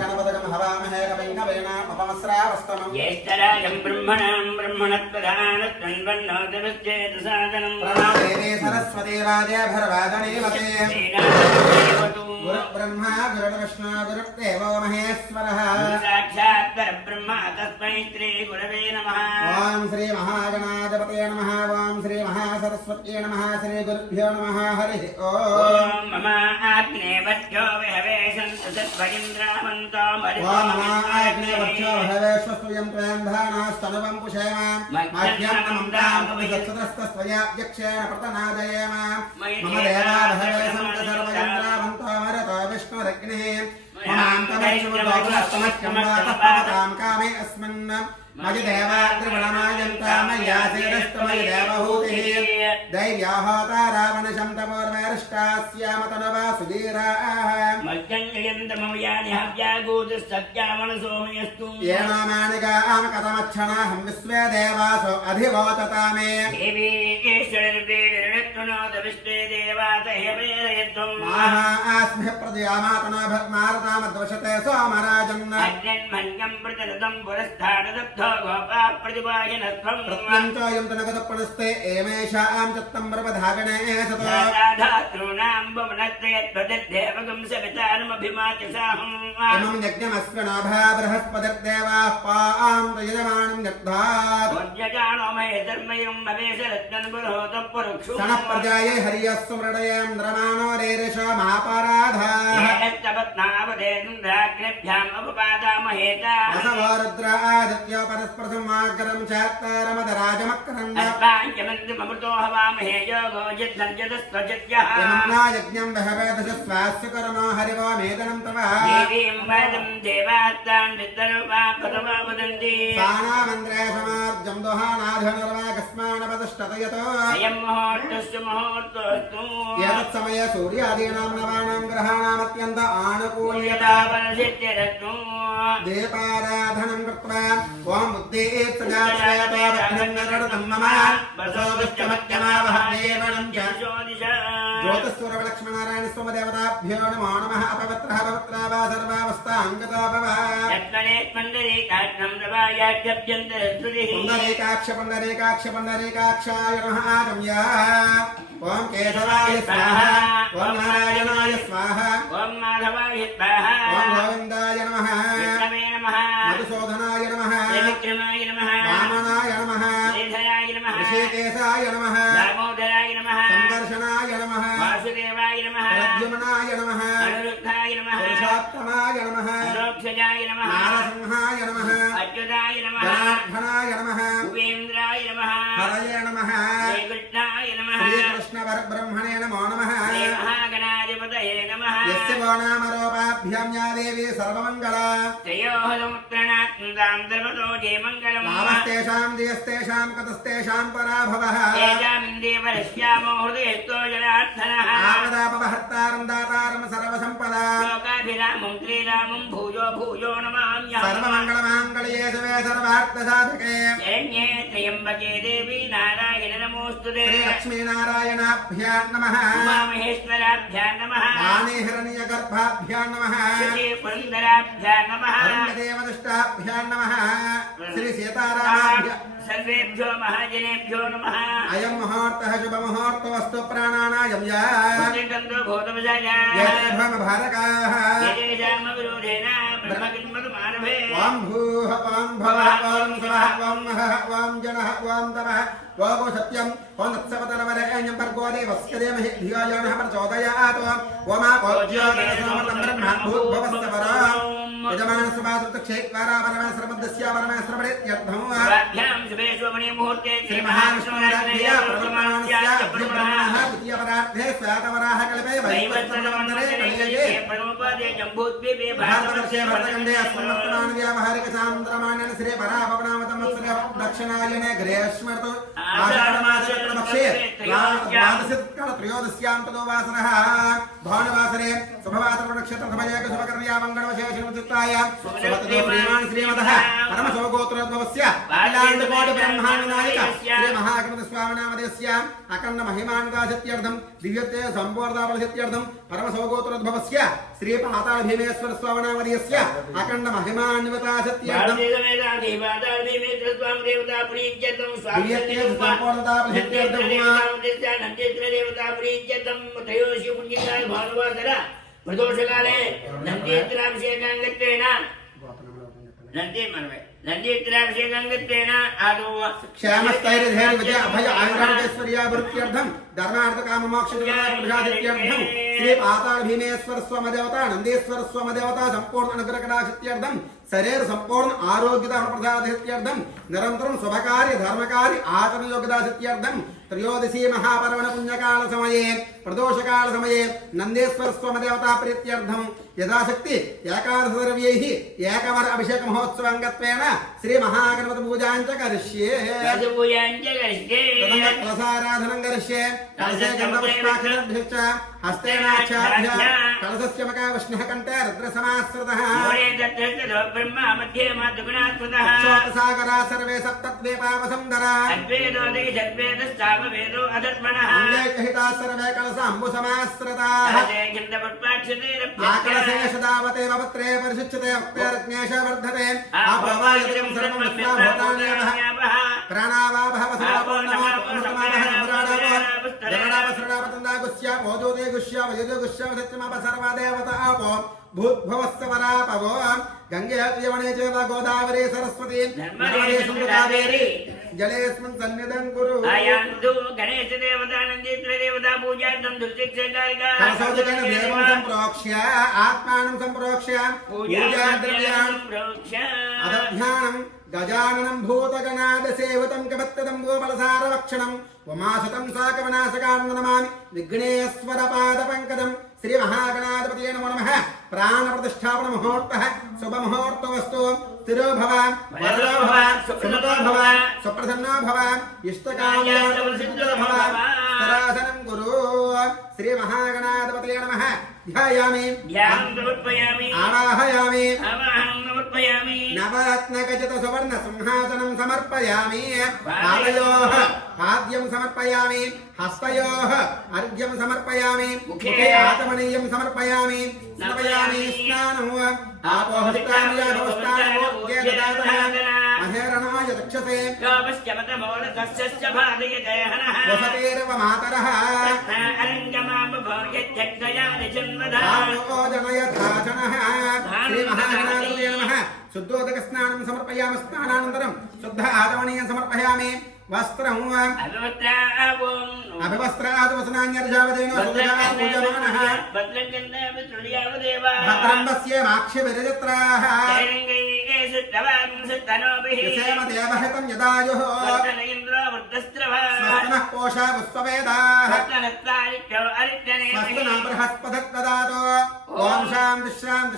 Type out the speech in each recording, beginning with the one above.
गणपतगं हवामहे कविं कवीनामुपमस्रावस्तमम् ज्येष्ठराजं ब्रह्मणां ब्रह्मणस्पदानस्तन्वन्नोतिभिश्चेतसादनं प्रणमामि सरस्वती वाजे भरवादनेवते गुरुब्रह्मा गुरुर्विष्णु गुरुर्देवो महेश्वरः साक्षात् परब्रह्म तस्मै श्री गुरवे नमः। ओम श्री महागणाधिपतये नमः। ओम श्री महासरस्वत्यै नमः। श्री गुरुभ्यो नमः। हरिः ओम मम आग्ने वच्चो विहवेशन्तु सद्भगिन्द्रामन्तो ओम नमः आग्ने वच्चो विहवेश्वस्तुयं त्वयन्धानास्तनुवं पुषेम मह्यं नमन्तां प्रतिसत्सदस्तस्त्वया यक्षेण प्रतनादयेम मम देवा विहवेशन्तु सर्वयन्त्रामन्तो मरतो विष्णुरग्निः ममान्तमक्षमस्तमक्षमतां कामे अस्मिन् मयि देवाग्रवणमायन्तामयासेरस्तमयि देवहूतिः दैव्याहोता रावणशं तमोर्वैरिष्टास्यामतनवा सुधीराः मज्जन्यन्तमयानि हव्यागूतस्तत्यामनसोमयस्तु येनो मानिकाम कथमच्छणाहं विश्वे देवासो अधिवोततामे देवी ईश्वरनिर्वेदनोद विश्वे देवातह्यवेदयत्वं महास्मिः प्रदयामातनो भक्मारतामद्वशते सोमराजन् अग्निन्मन्यं प्रतिरतं पुरस्थानदग्धो गोपा प्रतिपायनत्वं प्रत्यञ्चोऽयं तनगतप्रणस्ते एमेषां चत्तम्बरपधागणे सतो धातॄणां वमनत्रयत्वदद्देवगं सवितारमभिमाचसाहम् इमं यज्ञमस्मिनाभा बृहस्पतिर्देवाः पां यजमानं यद्धात् वज्रजानो महेधर्मयं भवेशरत्नन्पुरोतः पुरुक्षु सनः प्रजायै हर्यस्सु मृडयेन्द्रमानो रेरिषो महापराधाः तपत्नावदेन्द्राग्निभ्याम् अपपादामहेता असवो रुद्रा आदित्यो परस्परसमाग्रं चात्तारमदराजमक्रन्द अर्वाञ्चमन्त्रिममृतो हवामहे योगो जिद्धञ्जतस्त्वजित्यः यमुना यज्ञं वहवेदशस्वास्य कर्मो हरिवो मेदनं तव देवीं वदं देवात्तान् विद्रूपा पदमा वदन्ति सानामन्द्रे समार्जं दोहानाधनुर्वाकस्मानपदष्टतयतो अयं मुहूर्तस्य मुहूर्तोऽस्तु एतत्समये सूर्यादीनां नवानां ग्रहाणामत्यन्त आनुकूल्यता यदावनसिद्धिरस्तु दीपाराधनं कृत्वा ॐ बुद्धेत्सदाश्रयतावघ्नन्नरडतं मम वसोविष्टमत्यमावहदेवनं च ज्योतिस्वरवलक्ष्मणारायणस्वमदेवताभ्यो नमो नमः अपवित्रः पवित्रा वा सर्वावस्थाङ्गता भव पुण्डरीकाक्ष नमः आगम्य ॐ केशवाय स्वाहा ॐ नारायणाय स्वाहा ॐ माधवाय स्वाहा ॐ गोविन्दाय नमः विष्णवे नमः मधुसूदनाय नमः त्रिविक्रमाय नमः वामनाय नमः श्रीधराय नमः ऋषिकेशाय नमः दामोदराय नमः संकर्षणाय नमः वासुदेवाय नमः प्रद्युम्नाय नमः अनिरुद्धाय नमः पुरुषोत्तमाय नमः लोक्षजाय नमः नारसिंहाय नमः अच्युताय नमः जनार्दनाय नमः उपेन्द्राय नमः हरये नमः श्रीकृष्णाय नमः श्रीकृष्णपरब्रह्मणे नमो नमः श्रीमहागणाधिपतये नमः यस्य वो नामरूपाभ्यां या देवी सर्वमङ्गला तयोः समुत्तरणात्मतां सर्वतो जयमङ्गलम् नामस्तेषां जयस्तेषां कतस्तेषां पराभवः तेजामिन्देवरश्यामो हृदयस्तो जनार्दनः आपदापहर्तारं दातारं सर्वसम्पदा लोकाभिरामं श्रीरामं भूयो भूयो नमाम्यहम् सर्वमङ्गलमाङ्गल्ये शिवे सर्वार्थसाधके शरण्ये त्र्यम्बके देवी नारायण नमोऽस्तुते श्रीलक्ष्मीनारायणाभ्यां नमः उमामहेश्वराभ्यां नमः वाणीहिरण्यगर्भाभ्यां नमः श्रीपुरन्दराभ्यां नमः अरुणदेवदुष्टाभ्यां नमः श्रीसीतारामाभ्यां सर्वेभ्यो महाजनेभ्यो नमः अयं मुहूर्तः शुभमुहूर्तोऽस्तु प्राणानायं या प्रतिकन्दो भूतवशाया यज्ञभारकाः येषामविरोधेन ब्रह्मकिन्मतुमारभे ॐ भूः ॐ भवः ॐ स्वः ॐ महः ॐ जनः ॐ तमः ॐ सत्यम् ॐ नत्सवतरवरेण्यं भर्गो देवस्य धीमहि धियो यो नः प्रचोदयात् ओमापोज्योतिरसोमतं ब्रह्मा भूर्भुवस्य पराम् यजमानसुभातृक्षेत्वारा परमेश्वरमध्यस्य परमेश्वरपरित्यर्थम् स्वाभ्यां शुभेष्वमणि मुहूर्ते श्रीमहाविष्णुराज्ञया प्रवर्तमानस्य द्विब्रह्मणः द्वितीयपदार्थे स्वातवराहकल्पे वैवस्वतमन्दरे कलियुगे प्रणोपादे जम्बूद्वीपे भारतवर्षे भरतखण्डे अस्मन्वर्तमानव्यावहारिकसान्द्रमाण्यन श्री परापवनामतमत्सरे दक्षिणायने ग्रेष्मर्तु आषाढमासचक्रपक्षे द्वादश त्रयोदश्यां ततो वासरः भानुवासरे शुभवासरनक्षत्रसमये शुभकर्या मङ्गलविशेषणचित्ताय शुभततो श्रीमान् श्रीमतः परमशोभगोत्रोद्भवस्य अखिलाण्डकोटिब्रह्माण्डनायक श्रीमहागणपतिस्वामिनामदेस्य अखण्डमहिमान्वितासिद्ध्यर्थं दिव्यत्वे सम्पूर्णताफलसिद्ध्यर्थं परमशोभगोत्रोद्भवस्य श्रीपातालभीमेश्वरस्वामिनामदेस्य अखण्डमहिमान्वितासिद्ध्यर्थं प्रदोषकाले नंदीत्राभिषेकांगत्वेन नंदी मनवे नंदीत्राभिषेकांगत्वेन आदौ क्षेमस्थैर्यधैर्य विजय अभय आयुरारोग्यैश्वर्याभिवृद्ध्यर्थं धर्मार्थकाममोक्षप्रसादित्यर्थं श्री पाताल भीमेश्वर स्वमदेवता नंदीश्वर स्वमदेवता संपूर्ण अनुग्रहकटाक्षित्यर्थं शरीर संपूर्ण आरोग्यता प्रसादित्यर्थं निरंतरं शुभकार्य धर्मकार्य आचरण योग्यतासित्यर्थं त्रयोदशी महापर्वण पुण्यकाल समये प्रदोषकाल समये नंदेश्वर स्वमदेवता प्रीत्यर्थं यथाशक्ति एकादश द्रव्यैः एकवर अभिषेक महोत्सवांगत्वेन श्री महागणपति पूजां च करिष्ये कलशाराधनं करिष्ये कलशे गन्धपुष्पाक्षरभ्यश्च हस्तेनाक्षाभ्य कलशस्य मका विष्णुः कण्ठे रुद्रसमाश्रितः सागरा सर्वे सप्तद्वीपावसुन्धरा वेदो अधर्मणः अङ्गैकहिता सर्वे कलशाम्बुसमाश्रिताः आकलशे सदावते वपुत्रे परिशुच्यते वक्तेरज्ञेश वर्धते आभवायतं सर्वं विश्वाभूतान्यवः प्राणावाभः वसुरापोर्णमापमृतमावः गरुडापसृडापतन्दागुष्य ओदोदे गुष्य वयुजो गुष्य वसत्यमाप सर्वा देवता आपो भूद्भवस्तवरापवो गंगे यवने चैव गोदावरी सरस्वती नर्मदे कावेरी जलेस्मिन् सन्निधं कुरु आयान्तु गणेश देवता नंदीश्वर देवता पूजार्थं दुर्शिक्षकारिका कलशोदकेन देवं सम्प्रोक्ष्य आत्मानं सम्प्रोक्ष्य पूजाद्रव्यान् प्रोक्ष्य अदध्यानं गजाननं भूतगणादसेवतं कपत्तदं गोपलसारवक्षणं उमासतं साकवनाशकान् नमामि विघ्नेश्वरपादपङ्कजं श्री महागणाधिपतये नमो नमः प्राणप्रतिष्ठापन मुहूर्तः शुभमुहूर्तमस्तु स्थिरो भव वरदो भव सुमतो भव सुप्रसन्नो भव इष्टकाम्यसिद्धो भव स्थरासनं कुरु श्री महागणाधिपतये नमः ध्यायामि आवाहयामि नवरत्नखचित सुवर्ण सिंहासनं समर्पयामि पादयोः पाद्यं समर्पयामि हस्तयोः अर्घ्यं समर्पयामि मुखे आचमनीयं समर्पयामि स्नापयामि स्नानम् आपोहस्तानि भवस्तानि महेरणाय चक्षसे वसतेरव मातरः जनयधाचनः श्रीमहागणाधिपतये नमः शुद्धोदकस्नानं समर्पयामि स्नानानन्तरं शुद्ध आचमनीयं समर्पयामि वस्त्रम् अभिवस्त्रादवसनान्यर्जावदेनो पूजमानः भद्रं पश्ये माक्षिभिर्जत्राः देवहितं यदायुः स्वस्तिनः कोशा विश्ववेदाः स्वस्तिना बृहस्पतिर्ददातु ॐ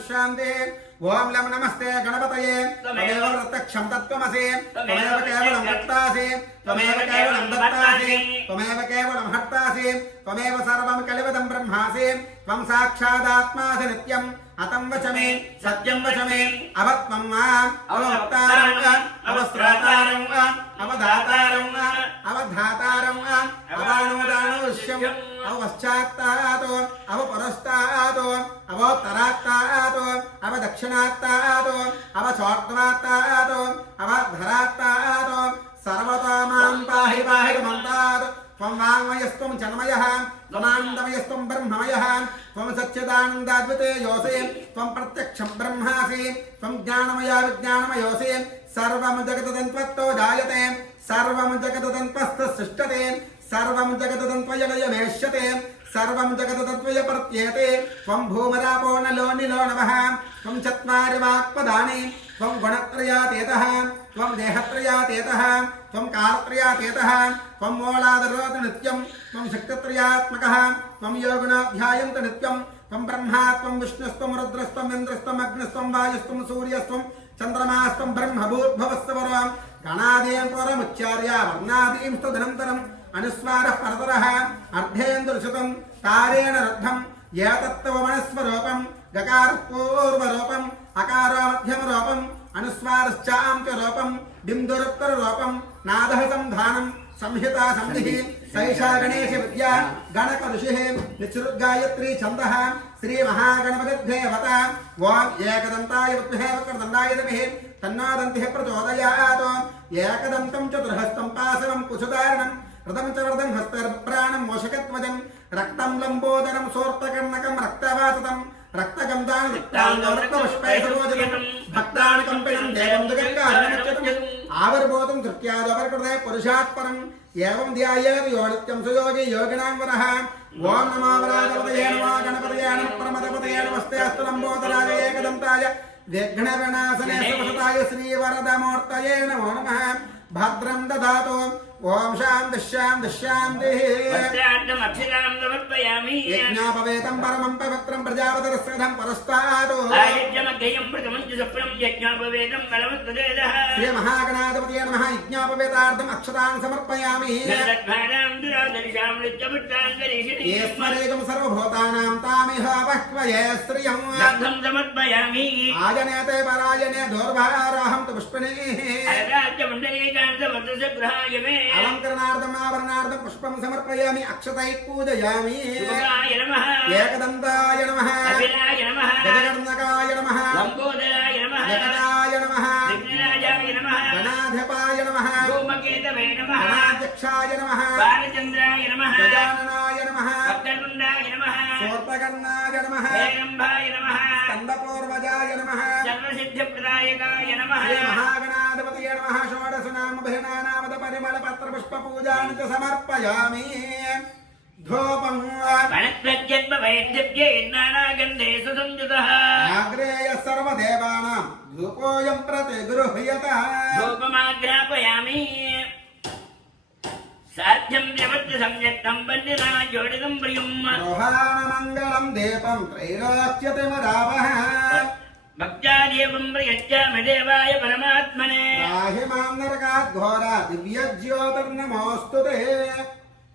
शान्तिः ओम लम नमस्ते गणपतये त्वमेव प्रत्यक्षं तत्त्वमसि त्वमेव केवलं वक्तासि त्वमेव केवलं दत्तासि त्वमेव केवलं हर्तासि त्वमेव सर्वं कलिवदं ब्रह्मासि त्वं साक्षादात्मासि नित्यम् अतं वचमे सत्यं वचमे अवत्वं माम् अवक्तारं अवस्त्रातारं अवधातारं अवधातारं अवानोदानोष्यम् अवश्चात्तातो अवपुरस्तातो अवोत्तरात्तातो अवदक्षिणात्तातो अवचोर्ध्वात्तातो अवधरात्तातो सर्वतो मां पाहि पाहि मन्तात् त्वं वाङ्मयस्त्वं चन्मयः त्वमानन्दमयस्त्वं ब्रह्ममयः त्वं सच्चिदानन्दाद्वितीयोऽसि त्वं प्रत्यक्षं ब्रह्मासि त्वं ज्ञानमया विज्ञानमयोऽसि सर्वं जगदन्त्वत्तो जायते सर्वं जगदन्त्वस्तु सृष्टते सर्वं जगदन्त्वयलयमेष्यते सर्वं जगदन्त्वय प्रत्येते त्वं भूमरापो नलो निलो नभः त्वं चत्वारि वाक्पदानि त्वं गुणत्रयातीतः त्वं देहत्रयातीतः त्वं कालत्रयातीतः त्वं मूलादरोति नित्यं त्वं शक्तित्रयात्मकः त्वं योगिनाध्यायन्त नित्यं त्वं ब्रह्मा त्वं विष्णुस्त्वं रुद्रस्त्वं इन्द्रस्त्वं अग्निस्त्वं वायुस्त्वं सूर्यस्त्वं चन्द्रमास्त्वं ब्रह्मभूद्भवस्त्वं गणादीं परमुच्चार्य वर्णादीं स्तुतिनन्तरं अनुस्वारः परतरः अर्धेन्दुर्शतं तारेण रद्धं एतत्तवमनस्वरूपं गकारपूर्वरूपम् अकारो मध्यमरूपम् अनुस्वारश्चान्त्यरूपं बिन्दुरुत्तररूपं नादः संधानं संहिता संधिः सैषा गणेश विद्या गणक ऋषिः निश्रुतगायत्री छन्दः श्री महागणपतिर्भ्यवत ओम एकदन्ताय विद्महे वक्रतुण्डाय धीमहि तन्नो दन्तिः प्रचोदयात् एकदन्तं चतुर्हस्तं पाशवं कुशधारणं रथं च वरदं हस्तप्राणं मोषकध्वजं रक्तं लम्बोदरं शूर्पकर्णकं रक्तवासतं रक्तगन्धान् रक्तपुष्पैर्भोजनं भक्तानि कम्पिनं देवं जगत्कारणमच्युतम् आविर्भूतं धृत्यादपरकृते पुरुषात् परम् एवं ध्यायेत् यो नित्यं सुयोगी योगिनां वरः ओम नमो वराजपतये नमः गणपतये नमः परमपतये नमस्ते अस्तु लम्बोदराय एकदन्ताय विघ्नविनाशने सुवसताय श्रीवरदमूर्तये नमो नमः भद्रं ददातु ओम शांति शांति शांतिः वस्त्रार्थमक्षरां समर्पयामि यज्ञोपवेतं परमं पवित्रं प्रजापतिरस्यधं परस्तात् आयुज्यमध्ययं प्रथमं च सप्नं यज्ञोपवेतं परमस्तदेदः श्री महागणाधिपतये नमः यज्ञोपवेतार्थम् अक्षतान् समर्पयामि तद्भारां दुरादर्शां नृत्यपुत्रां करिष्यति ईश्वरेकं सर्वभूतानां तामिह वह्वये श्रियं दग्धं समर्पयामि आजनेते पराजने दोर्भाराहं तु पुष्पिणे राज्यमण्डलीकान् समर्थसग्रहाय मे अलंकरणार्थम आवरणार्थम पुष्पं समर्पयामि अक्षतैः पूजयामि शुभाय नमः एकदन्ताय नमः कपिलाय नमः गजकर्णकाय नमः लम्बोदराय नमः जगदाय नमः विघ्नराजाय नमः गणाधिपाय नमः धूमकेतवे नमः गणाध्यक्षाय नमः बालचन्द्राय नमः गजाननाय नमः भक्तवृन्दाय नमः शूर्पकर्णाय नमः हेरम्भाय नमः स्कन्दपूर्वजाय नमः सर्वसिद्धिप्रदायकाय नमः श्री महागणाधिपतये नमः षोडशनामभिनानामद परिमलपत्रपुष्पपूजानि च समर्पयामि धूपं गणप्रत्यद्भवैद्यप्येन्नानागन्धे सुसंयुतः आग्रेय सर्वदेवानां धूपोऽयं प्रतिगृह्यतः धूपमाग्रापयामि साध्यं प्रवृत्ति सम्यक्तं वन्दिना जोडितं प्रियम् रोहाणमङ्गलं दीपं त्रैलोक्यतिमरावः भक्त्यादेवं प्रयच्छामि देवाय परमात्मने राहि मां नरकात् घोरा दिव्यज्योतिर्नमोऽस्तु ते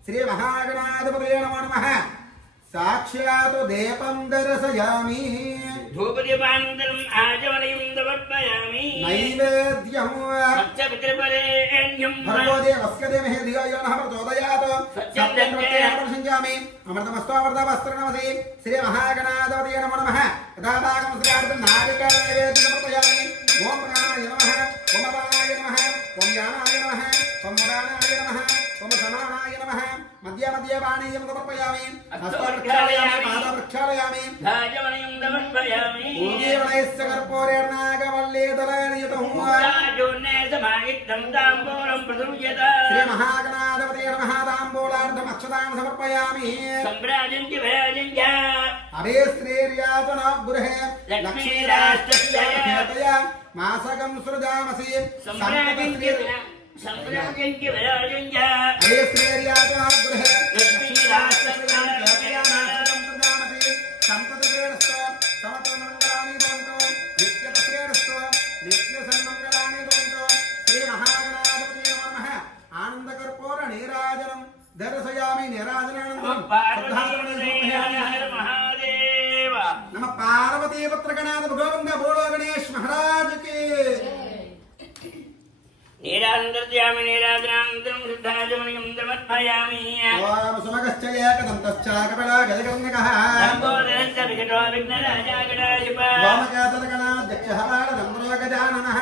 श्री महागणाधिपतये नमो नमः साक्षात् दीपं दर्शयामि धूपदीपानन्तरम् आचमनीयं समर्पयामि नैवेद्यं सत्यपितृपरेण्यं भर्गो देवस्य धीमहि धियो यो नः प्रचोदयात् सत्यं प्रत्ययं अमृतमस्तु अमृतवस्त्रनमसि श्री महागणाधिपतये नमो नमः यथाभागं श्रीयार्थं नारिकेलनैवेद्यं समर्पयामि ओम प्राणाय नमः ओम अपानाय नमः ओम यानाय नमः ओम मदानाय नमः ओम समानाय नमः मध्ये मध्ये पानीयं समर्पयामि हस्तप्रक्षालयामि पादप्रक्षालयामि धाजमनीयं समर्पयामि पूजीवनैश्च कर्पूरेणागवल्लीदलनियुतं राजोन्ने समाहितं ताम्बूलं प्रसृज्यत श्री महागणाधिपतये नमः ताम्बूलार्थम् अक्षतान् समर्पयामि सम्भ्राजं च भराजं च अरे श्रीर्यातन गृहे लक्ष्मीराष्ट्रस्य मासकं सृजामसि सम्भ्राजं च भराजं च अरे श्रीर्यातन गृहे लक्ष्मीराष्ट्रस्य संततश्रेणस्तु समतमङ्गलानि भवन्तु नित्यतश्रेणस्तु नित्यसन्मङ्गलानि भवन्तु श्री महागणाधिपतये नमः आनन्दकर्पूर नीराजनं दर्शयामि नीराजनानन्तरं महादेव नमः पार्वती पुत्रगणाध भगवन्त बोलो गणेश महाराज की नीराजनदर्शयामि नीराजनानन्तरं शुद्धाचमनीयं समर्पयामि ओम सुमगश्च एकदन्तश्च कपिला गजकर्णकः लम्बोदरश्च विकटो विघ्नराजा गणाधिप वामकेतनगणाध्यक्षः बालचन्द्रो गजाननः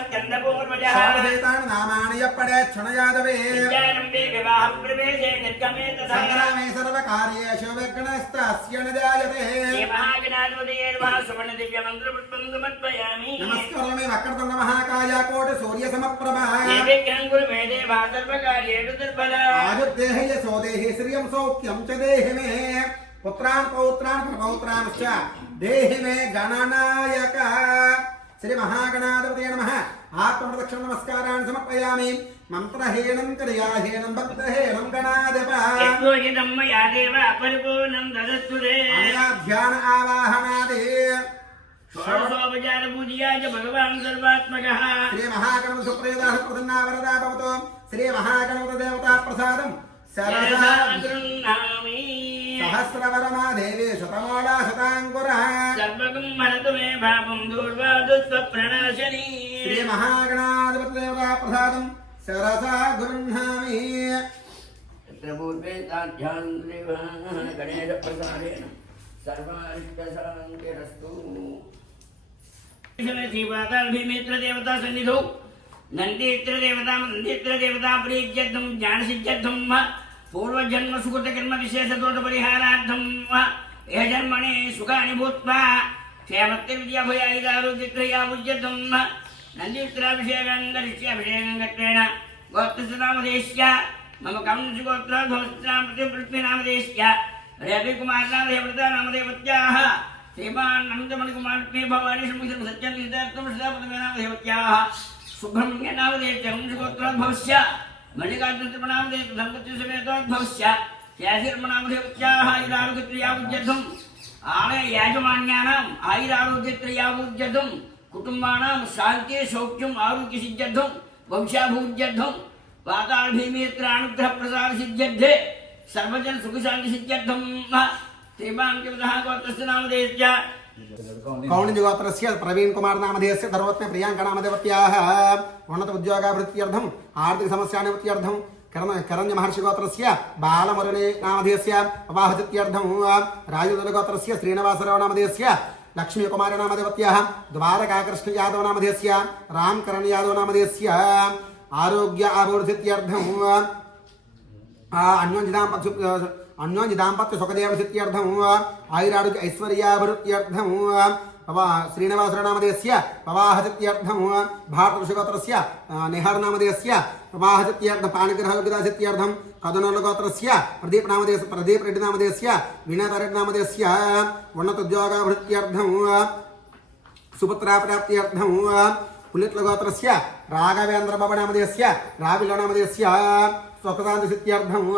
स्कन्दपूर्वजः षोडशैतानि नामानि यप्पडे क्षणयादवे विद्यारम्भे विवाहप्रवेशे निर्गमे तथा सङ्ग्रामे सर्वकार्येषु विघ्नस्तस्य न जायते महागणाधिपतये नमः सुवर्णदिव्यमन्त्रपुष्पं समर्पयामि नमस्करोमि वक्रतुण्ड महाकाय कोटि सूर्यसमप्रभा देव्यं गुरु मे देवा सर्वकार्येषु दुर्बला आयुर्देहि यशो देहि श्रियं सौख्यं च देहि मे पुत्रान् पौत्रान् प्रपौत्रांश्च देहि मे गणनायक श्री महागणाधिपतये नमः आत्मप्रदक्षिण नमस्कारान् समर्पयामि मंत्रहीनं क्रियाहीनं भक्तहीनं गणाधिप यद्योहितं मया देव परिपूर्णं ददस्तु ते अनया ध्यान आवाहनादि షోడశోపచార పూజయా చ భగవాన్ సర్వాత్మకః శ్రీ మహాగణపతి సుప్రయోదాస ప్రసన్నా వరదా భవతు శ్రీ మహాగణపతి దేవతా ప్రసాదం సరసా గృహ్ణామి సహస్రవరమా దేవి శతమోళా శతాంకుర సర్వగం హరతు మే పాపం దూర్వాదుస్వ ప్రణాశని శ్రీ మహాగణాధిపతి దేవతా ప్రసాదం సరసా గృహ్ణామి పూర్వే సాధ్యాంద్రివ గణేశ ప్రసాదేన సర్వారిష్టశాంతిరస్తు శ్రీపాదాభిమిత్ర దేవతా సన్నిధౌ నందీత్ర దేవతా ప్రీత్యర్థం జ్ఞానసిద్ధ్యర్థం పూర్వజన్మ సుకృత కర్మ విశేష దోష పరిహారార్థం ఏ జన్మనే సుఖాని భూత్వా క్షేమత్రివిద్యాభయాయుధారోగ్యత్రయాభుజ్యర్థం నందీత్రాభిషేకాంగరిష్యాభిషేకం గత్రేణ గోత్రనామదేశ్య మమ కంసుగోత్రాధోస్త్రాం ప్రతిపృథ్వీనామదేశ్య రవికుమారనామదేవతానామదేవత్యాः శ్రీమాన్ అనంతమణికుమార్మే భవాని శ్రీముఖం సత్యం సిద్ధార్థం శ్రీనామదేవత్యాः సుబ్రహ్మణ్యనామదేవత్యహంసగోత్రోద్భవస్య మల్లికార్జుననామదేవతంపత్యుసమేతోద్భవస్య శాసిర్మనామదేవత్యాः ఆయురారోగ్యత్రయాభుజ్యర్థం ఆలయ యాజమాన్యానాం ఆయురారోగ్యత్రయాభుజ్యర్థం కుటుంబానాం శాంతి సౌఖ్యం ఆరోగ్య సిద్ధ్యర్థం వంశాభూజ్యర్థం పాతాళభీమిత్రానుగ్రహ ప్రసాద సిద్ధ్యర్థే సర్వజన సుఖ శాంతి సిద్ధ్యర్థం శ్రీమాంకిమతః గోత్రస్య నామధేయస్య కౌండిన్య గోత్రస్య ప్రవీణ్ కుమార్ నామధేయస్య ధర్మపత్ని ప్రియాంక నామదేవత్యాः ఉన్నత ఉద్యోగాభివృద్ధ్యర్థం ఆర్థిక సమస్యా నివృత్త్యర్థం కరణ్య మహర్షి గోత్రస్య బాలమురళి నామధేయస్య అవాహతిత్యర్థం రాజుదల గోత్రస్య శ్రీనివాసరావు నామధేయస్య లక్ష్మీ కుమార నామదేవత్యాः ద్వారకాకృష్ణ యాదవ నామధేయస్య రామ్ కరణ్ యాదవ నామధేయస్య ఆరోగ్య అభివృద్ధిత్యర్థం అన్యోన్య దాంపత్య సుఖదేవ సిద్ధ్యర్థం ఆయురారోగ్య ఐశ్వర్యాభివృద్ధ్యర్థం శ్రీనివాసరావు నామధేయస్య ప్రవాహసిద్ధ్యర్థం భారతృషగోత్రస్య నిహార్ నామధేయస్య ప్రవాహసిద్ధ్యర్థం పాణిగ్రహయోగ్యతాసిద్ధ్యర్థం కదనోలగోత్రస్య ప్రదీప్ రెడ్డి నామధేయస్య వినోదరెడ్డి నామధేయస్య ఉన్నత ఉద్యోగాభివృద్ధ్యర్థం సుపుత్రాప్రాప్త్యర్థం పులిత్ల గోత్రస్య రాఘవేంద్ర బాబు నామధేయస్య రావిల నామధేయస్య స్వప్రదాంత సిద్ధ్యర్థం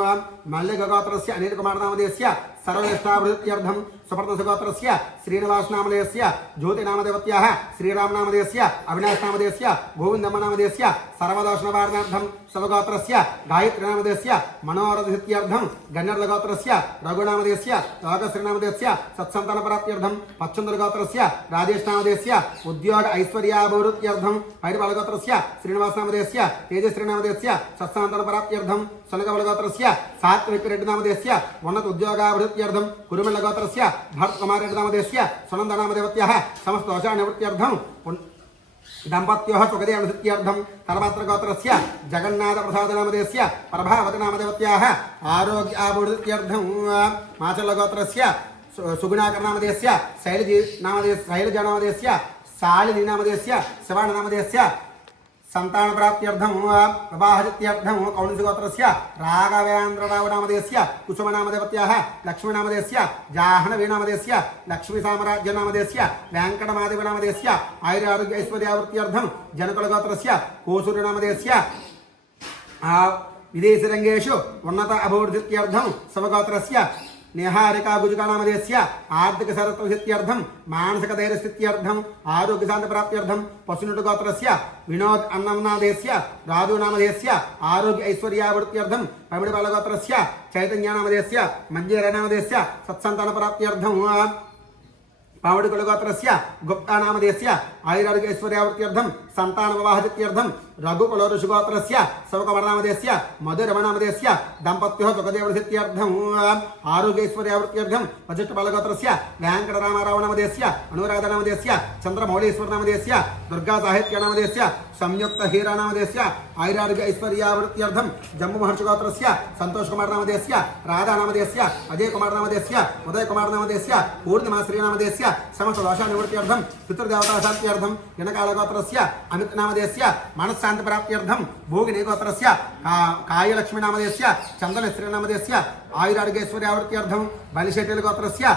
మల్లిక గోత్రస్య అనిల్ కుమార్ నామధేయస్య సర్వనిష్టాభివృద్ధ్యర్థం సుప్రదశ గోత్రస్య శ్రీనివాస్ నామధేయస్య జ్యోతి నామదేవత్యాः శ్రీరామ్ నామధేయస్య అవినాష్ నామధేయస్య గోవిందమ్మ నామధేయస్య సర్వదోష నివారణార్థం శివగోత్రస్య గాయత్రి నామధేయస్య మనోరథ సిద్ధ్యర్థం గణ్యర్ల గోత్రస్య రఘు నామధేయస్య యోగశ్రీ నామధేయస్య సత్సంతాన ప్రాప్త్యర్థం పచ్చంద్ర గోత్రస్య రాజేష్ నామధేయస్య ఉద్యోగ ఐశ్వర్యాభివృద్ధ్యర్థం పైడిపాల గోత్రస్య శ్రీనివాస్ నామధేయస్య తేజశ్రీ నామధేయస్య సత్సంతాన ప్రాప్త్యర్థం సునగవల గోత్రస్య సాత్విక్ రెడ్డి నామధేయస్య ఉన్నత ఉద్యోగాభివృద్ధ్యర్థం కురుమిళ్ళ గోత్రస్య భరత్ కుమార్ రెడ్డి నామధేయస్య సునంద నామదేవత్యాः సమస్త దోషా నివృత్త్యర్థం దంపత్యోః సుఖదేవ సిద్ధ్యర్థం తర్మాత్ర గోత్రస్య జగన్నాథ ప్రసాద నామధేయస్య ప్రభావతి నామదేవత్యాः ఆరోగ్య అభివృద్ధ్యర్థం మాచల్ల గోత్రస్య సుగుణాకర నామధేయస్య శైలజ నామధేయస్య శాలిని నామధేయస్య శివాణ నామధేయస్య సంతాన ప్రాప్త్యర్థం వివాహసిద్ధ్యర్థం కౌండిన్య గోత్రస్య రాఘవేంద్రరావు నామధేయస్య కుసుమ నామదేవత్యాः లక్ష్మీ నామధేయస్య జాహ్నవి నామధేయస్య లక్ష్మీ సామ్రాజ్య నామధేయస్య వెంకటమాధవ నామధేయస్య ఆయురారోగ్య ఐశ్వర్యావృత్త్యర్థం జనకుల గోత్రస్య కోసూరి నామధేయస్య విదేశీ రంగేషు ఉన్నత అభివృద్ధిత్యర్థం శివగోత్రస్య నిహారికా గుజుకా నామధేయస్య ఆర్థిక సరత్వ సిద్ధ్యర్థం మానసిక ధైర్య స్థిత్యర్థం ఆరోగ్య శాంతి ప్రాప్త్యర్థం పశునుడు గోత్రస్య వినోద్ అన్నమనామధేయస్య రాజు నామధేయస్య ఆరోగ్య ఐశ్వర్యాభివృద్ధ్యర్థం పమిడిపాల గోత్రస్య చైతన్య నామధేయస్య మంజీర నామధేయస్య సత్సంతాన ప్రాప్త్యర్థం పావడికుల గోత్రస్య గుప్తా నామధేయస్య ఆయురారోగ్య ఐశ్వర్యావృత్త్యర్థం సంతాన వివాహసిద్ధ్యర్థం రఘుకుల ఋషిగోత్రస్య శివకుమార నామధేయస్య మధురమ నామధేయస్య దంపత్యోః సుఖదేవ సిద్ధ్యర్థం ఆరోగ్య ఐశ్వర్యావృత్త్యర్థం వజిష్ఠపాల గోత్రస్య వెంకటరామారావు నామధేయస్య అనురాధ నామధేయస్య చంద్రమౌళీశ్వర నామధేయస్య దుర్గా సాహిత్య నామధేయస్య సంయుక్త హీరా నామధేయస్య ఆయురారోగ్య ఐశ్వర్యావృత్త్యర్థం జమ్ము మహర్షి గోత్రస్య సంతోష్ కుమార్ నామధేయస్య రాధా నామధేయస్య అజయ్ కుమార్ నామధేయస్య ఉదయ్ కుమార్ నామధేయస్య పూర్ణిమా శ్రీ నామధేయస్య సమస్త దోషా నివృత్త్యర్థం పితృదేవతా శాంత్యర్థం జనకాల గోత్రస్య అమిత్ నామధేయస్య మనశ్శాంతి ప్రాప్త్యర్థం భోగిని గోత్రస్య కాయలక్ష్మి నామధేయస్య చందనశ్రీ నామధేయస్య ఆయురారోగ్యేశ్వర్యావృత్త్యర్థం బలిశెట్టిల గోత్రస్య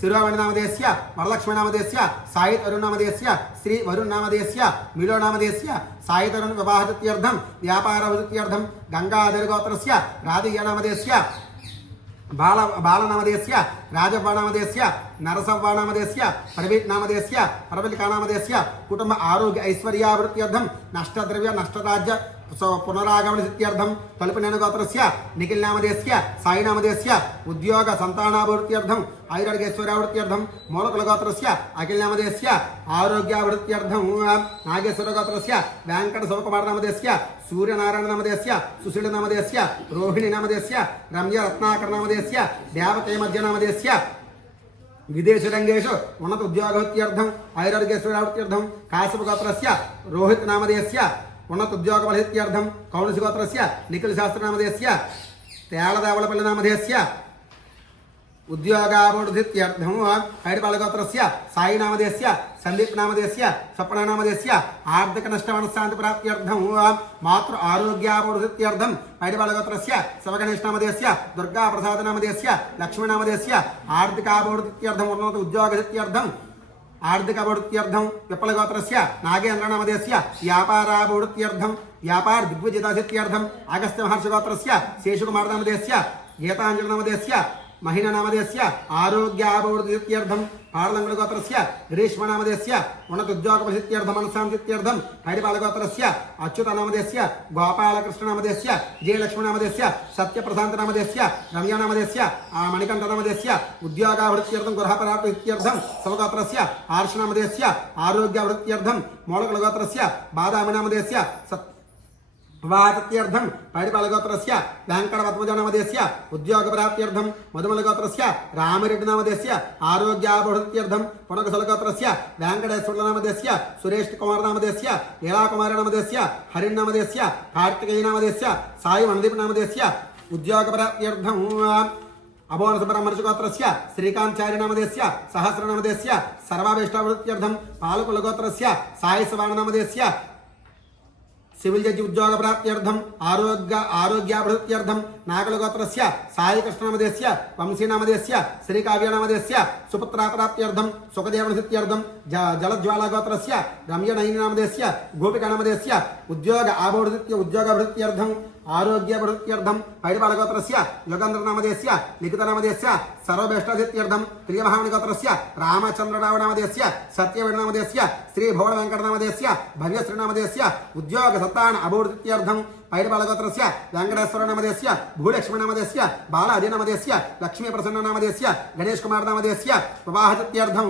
శిరోమణి నామధేయస్య వరలక్ష్మి నామధేయస్య సాయి తరుణ్ నామధేయస్య శ్రీ వరుణ్ నామధేయస్య మిలో నామధేయస్య సాయి తరుణ్ వివాహవృత్త్యర్థం వ్యాపారవృత్త్యర్థం గంగాధర గోత్రస్య రాధీయ నామధేయస్య బాలనామదేశ్య రాజవ్వానామదేశ్య నరసవ్వానామదేశ్య ప్రవీట్నామదేశ్య ప్రవళికానామదేశ్య కుటుంబ ఆరోగ్య ఐశ్వర్యాభివృద్ధ్యర్థం నష్టద్రవ్య నష్టరాజ్య పునరాగమన సిద్ధ్యర్థం తలుపునేను గోత్రస్య నిఖిల్నామదేశ్య సాయినామదేశ్య ఉద్యోగ సంతానాభివృద్ధ్యర్థం ఐరార్గేశ్వర్యాభివృద్ధ్యర్థం మూలకుల గోత్రస్య అఖిల్నామదేశ్య ఆరోగ్యాభివృద్ధ్యర్థం నాగేశ్వర గోత్రస్య వెంకట శివకుమారనామదేశ్య సూర్యనారాయణనామదేశ్య సుశీలనామదేశ్య రోహిణీనామదేశ్య రమ్య రత్నాకరనామదేశ్య దేవకయ మధ్యనామదేశ్య విదేశరంగేషు ఉన్నత ఉద్యోగవృత్త్యర్థం ఐరార్గేశ్వర్యాభివృద్ధ్యర్థం కాశ్యప గోత్రస్య రోహిత్ నామదేశ్య ఉన్నత ఉద్యోగవృత్త్యర్థం కౌణసి గోత్రస్య నిఖిల శాస్త్రనామదేశ్య తేళదేవలపల్లి నామదేశ్య ఉద్యోగాభివృద్ధ్యర్థం హైడపాల గోత్రస్య సాయి నామదేశ్య సందీప్ నామదేశ్య స్వప్ననామదేశ్య ఆర్థిక నష్టమనశాంతి ప్రాప్త్యర్థం మాతృ ఆరోగ్యాభివృద్ధ్యర్థం హైడపాల గోత్రస్య శివగణేష్ నామదేశ్య దుర్గా ప్రసాద నామదేశ్య లక్ష్మీనామదేశ్య ఆర్థికాభివృద్ధ్యర్థం ఉన్నత ఉద్యోగసిద్ధ్యర్థం ఆర్థికాభివృద్ధ్యర్థం విప్పలగోత్రస్య నాగేంద్రనామదేశ్య వ్యాపారాభివృద్ధ్యర్థం వ్యాపార దిగ్విజయసిద్ధ్యర్థం అగస్త్య మహర్షిగోత్రస్య శేషకుమారనామదేశ్య గీతాంజలినామదేశ్య మహిళనామదేశ్య ఆరోగ్యాభివృద్ధ్యర్థం పార్లంగుల గోత్రస్య గ్రీష్మనామదేశ్య ఉన్నత ఉద్యోగసిద్ధ్యర్థం మనసాంసిద్ధ్యర్థం హైడిపాలగోత్రస్య అచ్యుతనామదేశ్య గోపాలకృష్ణనామదేశ్య విజయలక్ష్మీనామదేశ్య సత్యప్రశాంతనామదేశ్య రమ్యనామదేశ్య మణికంఠనామదేశ్య ఉద్యోగాభివృద్ధ్యర్థం గృహపరాప్తిర్థం శివగోత్రస్య ఆర్షనామదేశ్య ఆరోగ్యాభివృద్ధ్యర్థం మూలకుల గోత్రస్య బాదామినామదేశ్య వాచత్యర్థం పైడిపాలగోత్రస్య వెంకటపద్మజనామదేశ్య ఉద్యోగప్రాప్త్యర్థం మధుమలగోత్రస్య రామిరెడ్డినామదేశ్య ఆరోగ్యాభివృద్ధ్యర్థం పునకసలగోత్రస్య వెంకటేశ్వర్లనామదేశ్య సురేష్ కుమారనామదేశ్య లీలాకుమారనామదేశ్య హరినామదేశ్య కార్తికేయనామదేశ్య సాయి మనదీపనామదేశ్య ఉద్యోగప్రాప్త్యర్థం అభోనసపరమర్షగోత్రస్య శ్రీకాంచార్యనామదేశ్య సహస్రనామదేశ్య సర్వాభీష్టాభివృద్ధ్యర్థం పాలకులగోత్రస్య సాయి శివాననామదేశ్య సివిల్ జడ్జి ఉద్యోగ ప్రాప్త్యర్థం ఆరోగ్యాభివృద్ధ్యర్థం నాగలగోత్రస్య సాయి కృష్ణనామదేశ్య వంశీనామదేశ్య శ్రీకావ్యనామదేశ్య సుపుత్రాప్రాప్త్యర్థం సుఖదేవనసిద్ధ్యర్థం జలజ్వాలగోత్రస్య రమ్యనయనామదేశ్య గోపికానామదేశ్య ఉద్యోగాభివృద్ధ్యర్థం ఆరోగ్యాభివృద్ధ్యర్థం పైడిపాలగోత్రస్య యుగంధ్రనామదేశ్య లిఖితనామదేశ్య సర్వభీష్టసిద్ధ్యర్థం ప్రియమహామణిగోత్రస్య రామచంద్రరావనామదేశ్య సత్యవేణనామదేశ్య శ్రీ భువన వెంకటనామదేశ్య భవ్యశ్రీనామదేశ్య ఉద్యోగ సత్తాన అభివృద్ధ్యర్థం పైడిపాలగోత్రస్య వెంకటేశ్వరనామదేశ్య భూలక్ష్మీనామదేశ్య బాల అధినామదేశ్య లక్ష్మీ ప్రసన్ననామదేశ్య గణేష్ కుమారనామదేశ్య వివాహసిద్ధ్యర్థం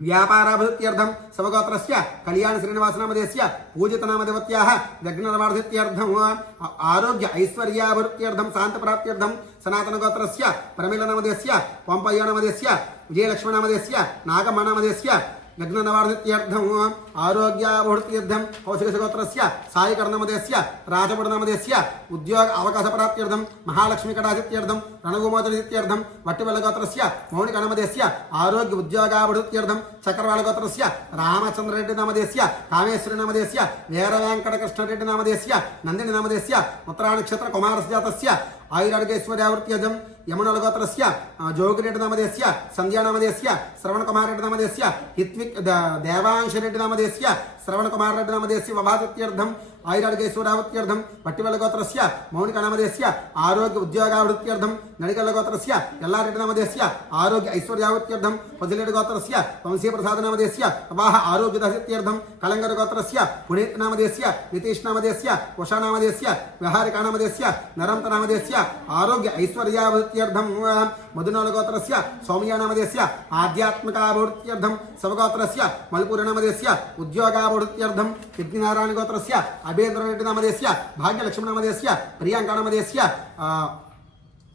వ్యాపారాభివృద్ధ్యర్థం శివగోత్రస్య కళ్యాణ శ్రీనివాసనామదేశ్య పూజితనామదేవత్యాః యజ్ఞనిర్వాధిత్యర్థం ఆరోగ్య ఐశ్వర్యాభివృద్ధ్యర్థం శాంతిప్రాప్త్యర్థం సనాతనగోత్రస్య ప్రమిళనామదేశ్య పంపయ్యనామదేశ్య విజయలక్ష్మీనామదేశ్య నాగమ్మనామదేశ్య యజ్ఞనిర్వాధిత్యర్థం ఆరోగ్యాభివృద్ధ్యర్థం కౌశికగోత్రస్య సాయికర్ణనామదేశ్య రాజపడనామదేశ్య ఉద్యోగ అవకాశప్రాప్త్యర్థం మహాలక్ష్మీకటాసిత్యర్థం రణగుమోచరిత్యర్థం వట్టివల్లగోత్రస్య మౌనికనామదేశ్య ఆరోగ్య ఉద్యోగాభివృద్ధ్యర్థం చక్రవాళగోత్రస్య రామచంద్రరెడ్డినామదేశ్య కామేశ్వరినామదేశ్య వీరవేంకటకృష్ణరెడ్డినామదేశ్య నందినినామదేశ్య ఉత్తరానక్షత్ర కుమారస్జాతస్య ఆయురారోగ్యైశ్వర్యాభివృద్ధ్యర్థం యమునలగోత్రస్య జోగిరెడ్డినామదేశ్య సంధ్యానామదేశ్య శ్రవణకుమారరెడ్డినామదేశ్య హిత్విక్ దేవాంశరెడ్డినామదేశ్య శ్రవణకుమారరెడ్డినామదేశ్య వభాతిత్యర్థం ఆయురారోగ్యైశ్వర్యాభివృద్ధ్యర్థం వట్టివల్లగోత్రస్య మౌనికనామదేశ్య ఆరోగ్య ఉద్యోగాభివృద్ధ్యర్థం నడికల్లగోత్రస్య ఎల్లారెడ్డినామదేశ్య ఆరోగ్య ఐశ్వర్యాభివృద్ధ్యర్థం పొజిరెడ్డిగోత్రస్య వంశీప్రసాదనామదేశ్య వివాహ ఆరోగ్యదసిత్యర్థం కళంగరగోత్రస్య పునీత్నామదేశ్య నితీష్నామదేశ్య ఉషానామదేశ్య విహారికానామదేశ్య నరంతనామదేశ్య ఆరోగ్య ఐశ్వర్యాభివృద్ధ్యర్థం మధునాలగోత్రస్య సౌమ్యానామదేశ్య ఆధ్యాత్మికాభివృద్ధ్యర్థం శివగోత్రస్య మల్పూరినామదేశ్య ఉద్యోగాభివృద్ధ్యర్థం యజ్ఞనారాయణగోత్రస్య అభేంద్రరెడ్డినామదేశ్య భాగ్యలక్ష్మీనామదేశ్య ప్రియాంకానామదేశ్య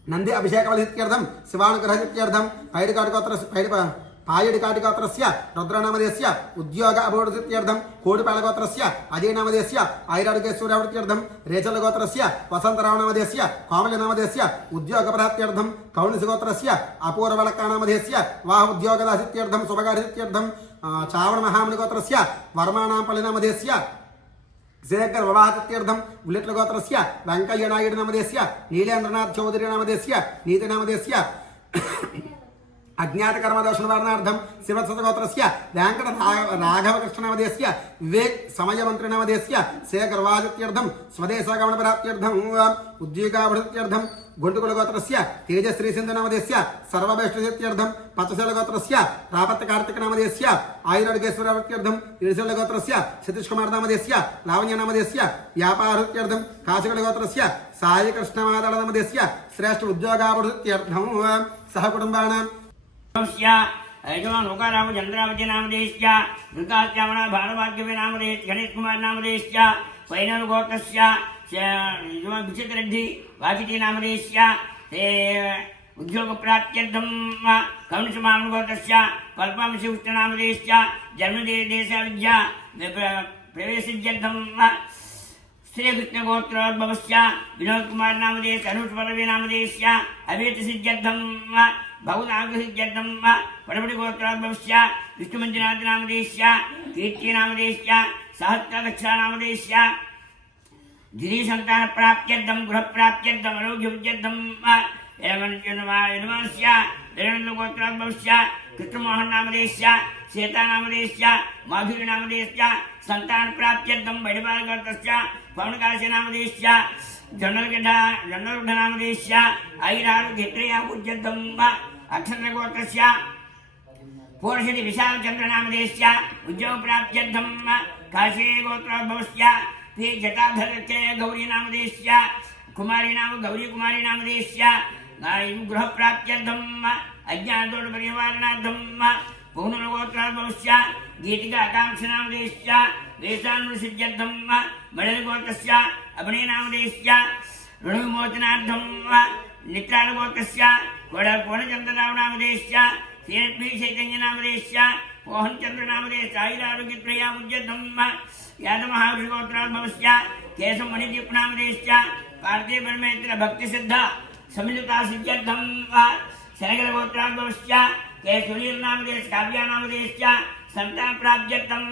నంది అభిషేకవలిత్యర్థం శివానుగ్రహసిత్యర్థం పాయడికాటిగోత్రస్య రుద్రనామదేశ్య ఉద్యోగ అభివృద్ధ్యర్థం కోడిపాలగోత్రస్య అజయనామదేశ్య ఐరారోగ్యైశ్వర్యాభివృద్ధ్యర్థం రేచలగోత్రస్య వసంతరావనామదేశ్య కోమలినామదేశ్య ఉద్యోగప్రాప్త్యర్థం కౌణిసిగోత్రస్య అపూర్వలక్కానామదేశ్య వాహ ఉద్యోగదాసిత్యర్థం శుభగారిత్యర్థం చావణ మహామణిగోత్రస్య వర్మానాంపల్లినామదేశ్య శేఖర్ వివాహతిత్యర్థం గుల్లెట్లగోత్రస్య వెంకయ్యనాయుడునామదేశ్య నీలేంద్రనాథ్ చౌదరినామదేశ్య నీతినామదేశ్య अज्ञातकर्मदोषनिवारणार्थं श्रीवत्सगोत्रस्य वेङ्कट राघवकृष्णनामधेयस्य विवेक समयमन्त्रिनामधेयस्य शेखरवादित्यर्थं स्वदेशगमनप्राप्त्यर्थं उद्योगाभिवृद्ध्यर्थं गुण्टुकुलगोत्रस्य तेजश्रीसिन्धुनामधेयस्य सर्वभीष्टसिद्ध्यर्थं पचशलगोत्रस्य रापत्यकार्तिकनामधेयस्य आयुरारोग्येश्वरावृत्त्यर्थं इडिशलगोत्रस्य सतीशकुमारनामधेयस्य लावण्यनामधेयस्य व्यापारवृत्त्यर्थं काशिकलगोत्रस्य सायकृष्णमादळनामधेयस्य श्रेष्ठ उद्योगाभिवृद्ध्यर्थं सहकुटुम्बानां यजमान ओकाराम चंद्रावती नामधेयस्य दुर्गाचामणा भानुभाग्यवे नामधेयस्य गणेश कुमार नामधेयस्य पैनल गोत्रस्य विचित्र रेड्डी वाकिटी नामधेयस्य ते उद्योग प्राप्त्यर्थं कौनसमामन गोत्रस्य कल्पवंशी उष्ट नामधेयस्य जन्मदेश विद्या प्रवेशित्यर्थं श्रीकृष्ण गोत्रोद्भवस्य विनोद कुमार नामधेयस्य अनुष पल्लवी नामधेयस्य अवेत सिद्ध्यर्थं बहुनागसिद्ध्यर्थं पडपडि गोत्रोद्भवस्य विष्णुमञ्जुनाथ नामधेयस्य कीर्ति नामधेयस्य सहस्रदक्षा नामधेयस्य गिरिसन्तान प्राप्त्यर्थं गृहप्राप्त्यर्थं आरोग्यवृद्ध्यर्थं यजमानस्य गोत्रोद्भवस्य कृष्णमोहन नामधेयस्य श्वेता नामधेयस्य माधुरी नामधेयस्य संतान प्राप्त्यर्थं बैडबाल गोत्रस्य पवनकाशी नामधेयस्य जनरगढ़ नामधेयस्य आयुरारोग्यत्रयाभुज्यर्थं अक्षर गोत्रस्य पूर्णशति विशालचंद्र नामधेयस्य उद्योग प्राप्त्यर्थं काशी गोत्रोद्भवस्य पी जटाधर गौरी नामधेयस्य कुमारी नाम गौरी कुमारी नामधेयस्य गृह प्राप्त्यर्थं अज्ञातोड परिवारणार्थं पौनल गोत्रोद्भवस्य गीतिका आकांक्ष नामधेयस्य वेदानुसिद्ध्यर्थं मडल गोत्रस्य अभणे नामधेयस्य ऋणविमोचनार्थं नित्राल गोत्रस्य कोणचंद्रराव नामधेयस्य श्रीलक्ष्मी चैतन्य नामधेयस्य मोहनचंद्र नामधेयस्य आयुरारोग्यत्रयामुज्यर्थं यादवमहावृष गोत्रोद्भवस्य केशवमणिदीप नामधेयस्य पार्थिव परमेश्वर भक्तिसिद्ध समिलिता सिद्ध्यर्थं शनगल गोत्रोद्भवस्य के सुनील नामधेयस्य काव्या नामधेयस्य संतान प्राप्त्यर्थं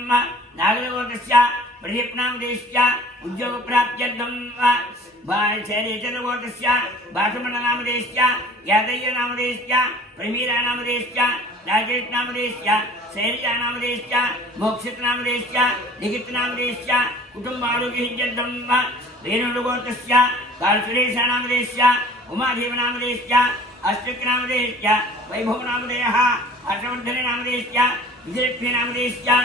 नागल गोत्रस्य प्रदीप नामधेयस्य उद्योग प्राप्त्यर्थं शैलेशर गोत्रस्य भाषमण्ड नामधेयस्य यादయ్య नामधेयस्य प्रमीरा नामधेयस्य राजेश नामधेयस्य शैलजा नामधेयस्य मोक्षित नामधेयस्य निखित नामधेयस्य कुटुम्बारोग्यसिद्ध्यर्थं वेणुड गोत्रस्य कालसुरेश नामधेयस्य उमादेव नामधेयस्य अष्टक नामधेयस्य वैभव नामधेयः हर्षवर्धन नामधेयस्य विजयलक्ष्मी नामधेयस्य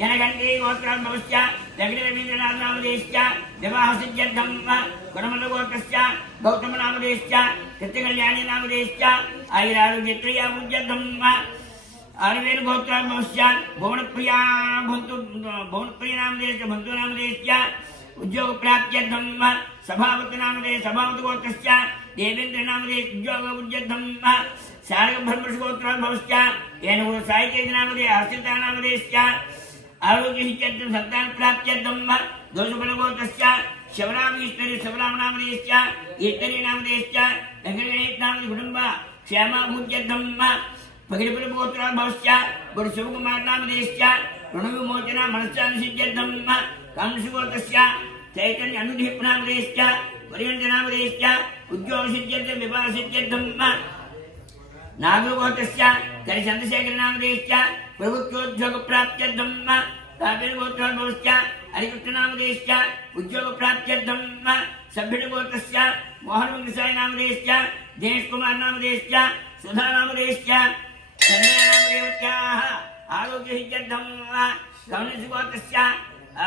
जनगण्डे गोत्रोद्भवस्य जगदरवीन्द्रनाथ नामधेयस्य विवाहसिद्ध्यर्थं गुणमल गोत्रस्य गौतम नामधेयस्य कृत्यकल्याणी नामधेयस्य आयुरारोग्यत्रयामुज्यर्थं आयुर्वेद गोत्रोद्भवस्य भुवनप्रिया नामधेयस्य भन्तु नामधेयस्य उद्योग प्राप्त्यर्थं सभावती नामधेय सभावती गोत्रस्य देवेन्द्र नामधेयस्य उद्योग उद्यर्थं शारग ब्रह्मष गोत्रोद्भवस्य येनूर साहित्य नामधेय हर्षिता नामधेयस्य आरोग्यसिद्ध्यर्थं संतान प्राप्त्यर्थं दोषफल गोत्रस्य शबरामीश्वरी सबराम नामधेयस्य ईश्वरी नामधेयस्य वेंकटगणेश नामधेय कुटुंब क्षेमाभुज्यर्थं पगिडिपुर गोत्रोद्भवस्य गुरु शिवकुमार नामधेयस्य ऋणविमोचना मनस्सानुसिद्ध्यर्थं कांश गोत्रस्य चैतन्य अनुदीप नामधेयस्य वरियंज नामधेयस्य उद्योगसिद्ध्यर्थं विवाहसिद्ध्यर्थं नागल गोत्रस्य करि चंद्रशेखर नामधेयस्य प्रभुत्वोद्योग प्राप्त्यर्थं कावेरी गोत्रोद्भवस्य हरिकृष्ण नामधेयस्य उद्योग प्राप्त्यर्थं सभ्यड गोत्रस्य मोहन गुसाई नामधेयस्य दिनेश कुमार नामधेयस्य सुधा नामधेयस्य संजय नामधेयस्याः आरोग्यसिद्ध्यर्थं कौनस गोत्रस्य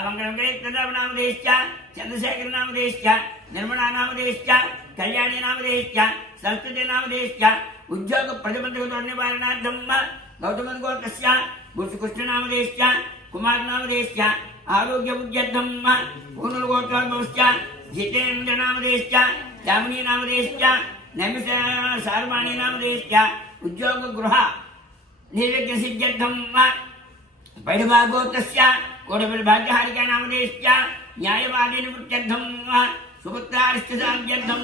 मंगलवेंकटराव नामधेयस्य चंद्रशेखर नामधेयस्य निर्मला नामधेयस्य कल्याणी नामधेयस्य संस्कृति नामधेयस्य उद्योग प्रतिबंधक निवारणार्थं गौतम गोत्रस्य कृष्ण नामधेयस्य कुमार नामधेयस्य आरोग्य उद्यर्थं पूर्णल गोत्रोद्भवस्य जितेन्द्र नामधेयस्य यामिनी नामधेयस्य नैमिष सार्वाणी नामधेयस्य उद्योग गृह निर्विघ्न सिद्ध्यर्थं बैडबा गोत्रस्य कोडबल भाग्यहारिका नामधेयस्य न्यायवादी निवृत्त्यर्थं सुपुत्रारिष्टसाध्यर्थं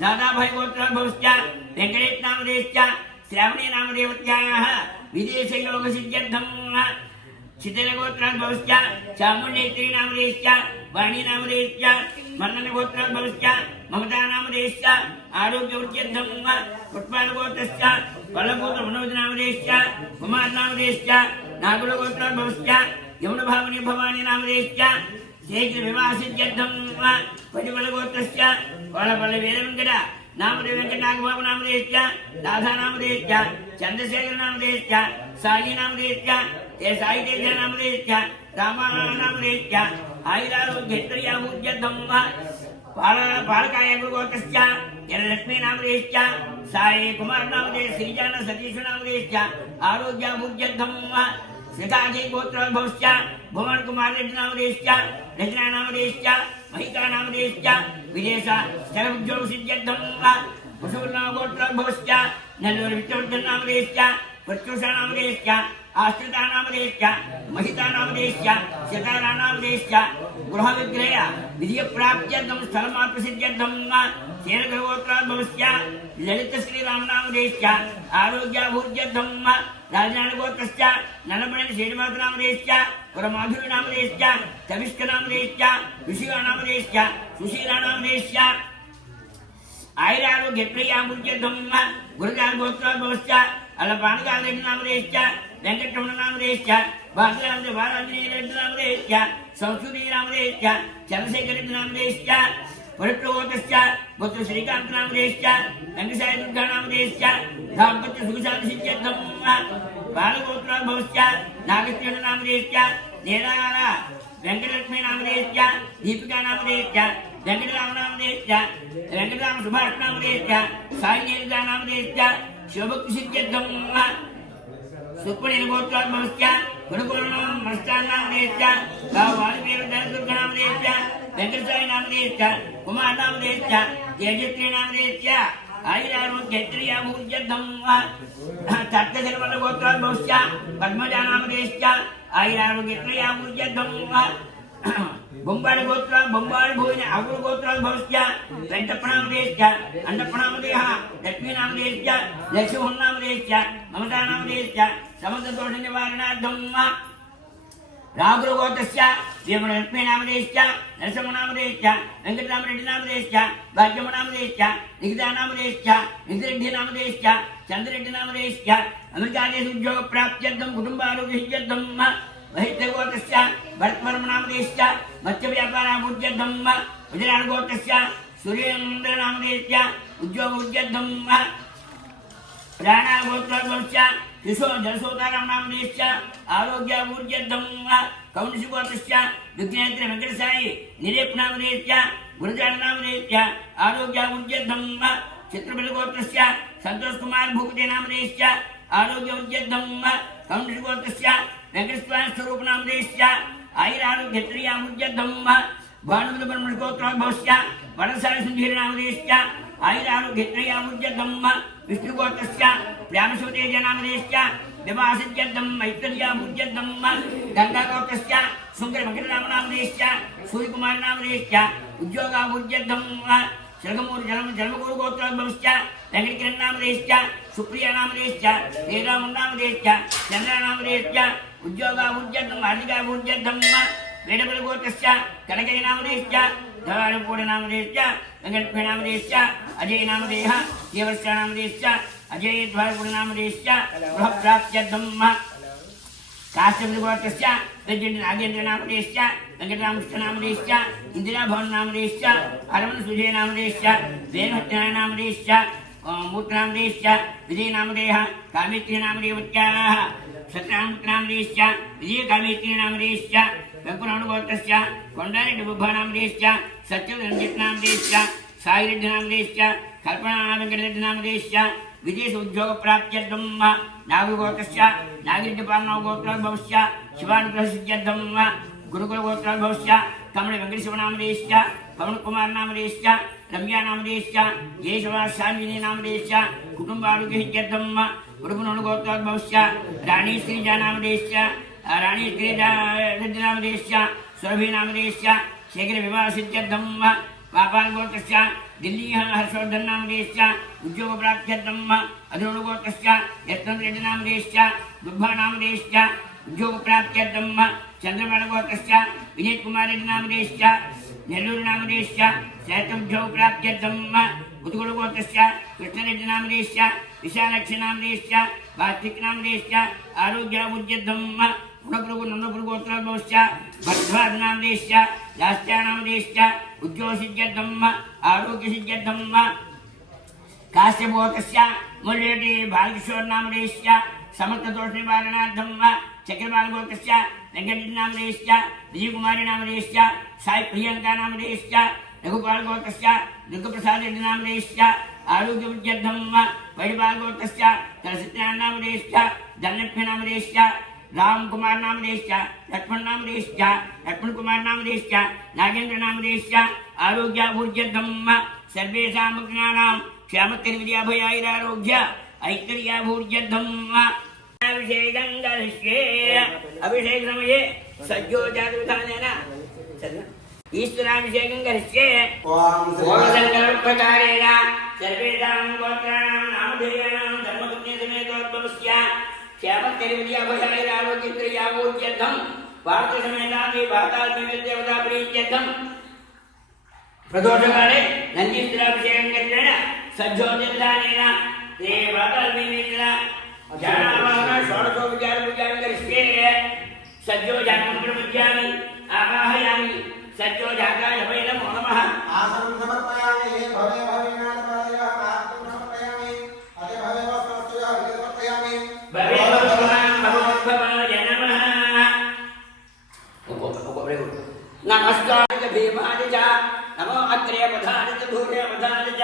दादाभाई गोत्रोद्भवस्य वेंकटेश नामधेयस्य श्रावणी नामदेवत्यायाः विदेश योग सिद्ध्यर्थं शीतल गोत्रोद्भवस्य चामुण्डेश्वरी नामधेयस्य वाणी नामधेयश्च मन्ननगोत्रोद्भवश्च ममता नामधेयश्च आरोग्यवृद्ध्यर्थं पुष्पालगोत्रश्च फलगोत्रमनोज नामधेयश्च कुमार नामधेयश्च नागुलगोत्रोद्भवश्च यमुनभावनी भवानी नामधेयश्च शीघ्रविवाहसिद्ध्यर्थं पटिफलगोत्रश्च फलफलवीरवेङ्कट नामदेव वेङ्कटनागबाबु नामधेयश्च राधा नामधेयश्च चन्द्रशेखर नामधेयश्च साई नामधेयश्च ते साई तेज नामधेयश्च रामा नामधेयश्च आयुरारोग्यत्रयाभूज्यद्धं पालकाय गुरुगोत्रश्च यलक्ष्मी नामधेयश्च साई कुमार नामधेय श्रीजान सतीश नामधेयश्च आरोग्याभूज्यद्धं श्रीकाजी गोत्रोद्भवश्च भुवन कुमार रेड्डी नामधेयश्च रचना नामधेयश्च महिका नामधेयश्च विदेश सर्वोद्योग सिद्ध्यर्थं कुशूर्नामगोत्रोद्भवश्च नेल्लूर विष्णुवर्धन नामधेयश्च प्रत्युषा नामधेयश्च आश्रिता नामधेयश्च महिता नामधेयश्च सितारा नामधेयश्च गृहविग्रह विजयप्राप्त्यर्थं स्थलमात्रसिद्ध्यर्थं शेरगोत्रोद्भवश्च ललित श्रीराम नामधेयश्च आरोग्याभूज्यर्थं राजनागोत्रश्च नलमणि श्रीनिवास नामधेयश्च पुरमाधुरी नामधेयश्च तविष्क नामधेयश्च विशिवा नामधेयश्च सुशीला नामधेयश्च आयुरारोग्यप्रियाभूज्यर्थं गुरुजागोत्रोद्भवश्च अलपानकालरेड्डी नामधेयश्च वेंकटरमण नामधेयश्च भाग्यराजनी रेड्डी नामधेयश्च संस्कृति नामधेयश्च चंद्रशेखर रेड्डी नामधेयश्च पुरट्टगोत्रश्च पुत्र श्रीकांत नामधेयश्च वेंकटसाई दुर्गा नामधेयश्च दाम्पत्य सुखशान्तिसिद्ध्यर्थं बालगोत्रोद्भवश्च नागेश्वर नामधेयश्च नेरार वेंकटलक्ष्मी नामधेयश्च दीपिका नामधेयश्च वेंकटराम नामधेयश्च वेंकटराम सुभाष नामधेयश्च साई नीलजा नामधेयश्च शिवभक्तिसिद्ध्यर्थं सुप्रणीलगोत्रोद्भवश्च गुरुकुलम मस्तान नामधेयश्च वाल्मीकि धनदुर्ग नामधेयश्च वेंकटसाई नामधेयश्च कुमार नामधेयश्च तेजस्वी नामधेयश्च आयुरारोग्यत्रयाभूज्यर्थं तत्तसर्वगोत्रोद्भवश्च पद्मजा नामधेयश्च आयुरारोग्यत्रयाभूज्यर्थं बొంబాళి గోత్ర బొంబాళి భూమిని అగురు గోత్రాలు భవిష్య వెంకటప్రణామదేశ్చ అండప్రణామదేహ లక్ష్మీనామదేశ్చ లక్ష్మీనామదేశ్చ మమతానామదేశ్చ సమస్త దోష నివారణార్థం రాగుల గోత్రస్య భీమణ లక్ష్మీనామదేశ్చ నరసింహనామదేశ్చ వెంకటరామరెడ్డి నామదేశ్చ భాగ్యమనామదేశ్చ నిగితానామదేశ్చ నిగిరెడ్డి నామదేశ్చ చంద్రరెడ్డి నామదేశ్చ అమెరికాదేశ ఉద్యోగ ప్రాప్త్యర్థం కుటుంబారోగ్యర్థం महित्य भरतवर्म नामधेयश्च मत्स्य व्यापाराभूज्यर्थं गुजरात गोत्रस्य सुरेन्द्र नामधेयश्च उद्योग उद्यर्थं राणा गोत्रोद्भवश्च किशोर जलसोताराम नामधेयश्च आरोग्याभूज्यर्थं कौंडिस्य गोत्रस्य विघ्नेत्र वेंकटसाई निरेप नामधेयश्च गुरुजान नामधेयश्च आरोग्याभूज्यर्थं चित्रबल गोत्रस्य संतोष कुमार भूपति नामधेयश्च आरोग्यभूज्यर्थं कौंडिस्य गोत्रस्य वेंकटेश्वर स्वरूप नामधेयश्च आयुरारोग्यत्रयाभूज्यर्थं भानुमति ब्रह्मणगोत्रोद्भवश्च वरदसाई सुधीर नामधेयश्च आयुरारोग्यत्रयाभूज्यर्थं विष्णुगोत्रस्य व्यामसूतेज नामधेयश्च विवाहसिद्ध्यर्थं मैत्रेयाभूज्यर्थं गंगागोत्रस्य सुंदरमकरराम नामधेयश्च सूर्यकुमार नामधेयश्च उद्योगाभूज्यर्थं श्रगमूर जन्मगुरु गोत्रोद्भवश्च वेंकटकिरण नामधेयश्च सुप्रिया नामधेयश्च श्रीराम नामधेयश्च चंद्र नामधेयश्च उद्योगाभूज्यर्थं आर्थिकाभूज्यर्थं वेडबल गोत्रस्य कनकय नामधेयश्च धवारपूर्ण नामधेयश्च वेंकटप्रिय नामधेयश्च अजय नामधेयः देवर्ष नामधेयश्च अजय द्वारपूर्ण नामधेयश्च गृहप्राप्त्यर्थं काश्यप गोत्रस्य वेजयन्ति नागेन्द्र नामधेयश्च वेंकटरामकृष्ण नामधेयश्च इंदिरा भवन नामधेयश्च अरमन सुजय नामधेयश्च वेणुहत्याय नामधेयश्च मूर्त नामधेयश्च विजय नामधेयः कामेत्री नामधेयवत्याः सत्यनारायण नामधेयश्च विजय कामेत्री नामधेयश्च वेंकटरामगोत्रस्य कोंडारेड्डी बुब्बा नामधेयश्च सत्यरंजित नामधेयश्च साईरेड्डी नामधेयश्च कल्पना वेंकटरेड्डी नामधेयश्च विदेश उद्योग प्राप्त्यर्थं नागगोत्रस्य नागिरेड्डी पालनाव गोत्रोद्भवश्च शिवानुग्रहसिद्ध्यर्थं गुरुकुल गोत्रोद्भवश्च कमल वेंकटेश्वर नामधेयश्च पवन कुमार नामधेयश्च रम्या नामधेयश्च जयशवास शान्विनी नामधेयश्च कुटुंबारोग्यसिद्ध्यर्थं गुरुकुल गोत्रोद्भवश्च राणी श्रीजा नामधेयश्च राणी श्रीजा रेड्डी नामधेयश्च सुरभि नामधेयश्च शीघ्र विवाहसिद्ध्यर्थं पापाल गोत्रस्य दिल्ली हर्षवर्धन नामधेयश्च उद्योग प्राप्त्यर्थं अधुण गोत्रस्य यत्न रेड्डी नामधेयश्च दुब्बा नामधेयश्च उद्योग प्राप्त्यर्थं चंद्रमणगोत्रश्च विजयकुमारेड्डिनामधेयश्च नेल्लूरुनामधेयश्च शतुब्जौ प्राप्त्यर्थं मुतुगुडगोत्रश्च कृष्णरेड्डिनामधेयश्च विशालक्षनामधेयश्च वार्तिकनामधेयश्च आरोग्याभुज्यर्थं गुणप्रभु नन्दपुरगोत्रोद्भवश्च भद्रवादनामधेयश्च यास्त्यानामधेयश्च उद्योगसिद्ध्यर्थं आरोग्यसिद्ध्यर्थं काश्यपोतस्य मुल्लेटी बालकिशोरनामधेयश्च समर्थदोषनिवारणार्थं चक्रपालगोत्रस्य वेङ्कटेशनामधेयश्च विजयकुमारीनामधेयश्च साई प्रियङ्कानामधेयश्च रघुपालगोत्रस्य दुर्गप्रसादरेड्डिनामधेयश्च आरोग्यवृद्ध्यर्थं वैडिपालगोत्रस्य तरसत्यानामधेयश्च धनलक्ष्मीनामधेयश्च रामकुमारनामधेयश्च लक्ष्मणनामधेयश्च लक्ष्मणकुमारनामधेयश्च नागेन्द्रनामधेयश्च आरोग्याभूर्ध्यर्थं सर्वेषां भक्तानां क्षामतिर्विद्याभयाैरारोग्य ऐश्वर्याभूर्ध्यर्थं अभिषेकं करिष्ये अभिषेकसमये सज्जोजातविधानेन ईश्वराभिषेकं करिष्ये ओमसङ्कल्पकारेण सर्वेषां गोत्राणां नामधेयानां धर्मपत्नीसमेतोद्भवस्य क्षामतिर्विद्याभयाैरारोग्यत्रयाभूर्ध्यर्थं भारतसमेतादि भातादिदेवता प्रीत्यर्थं प्रदोषकाले नन्दीश्वराभिषेकं करेण सज्जोतिर्दानेन ते भातादिदेवेन जानावाहन षोडशोपचारपूजां करिष्ये सज्जोजातं प्रपूजयामि आवाहयामि सज्जोजाताय वै नमो नमः आसनं समर्पयामि भवे भवेनाथपादय पात्रं समर्पयामि अते भवे वस्त्रस्य समर्पयामि भवे भगवद्भवाय नमः नमस्कार भीमाय च नमो अग्रे पधाय च दूरे पधाय च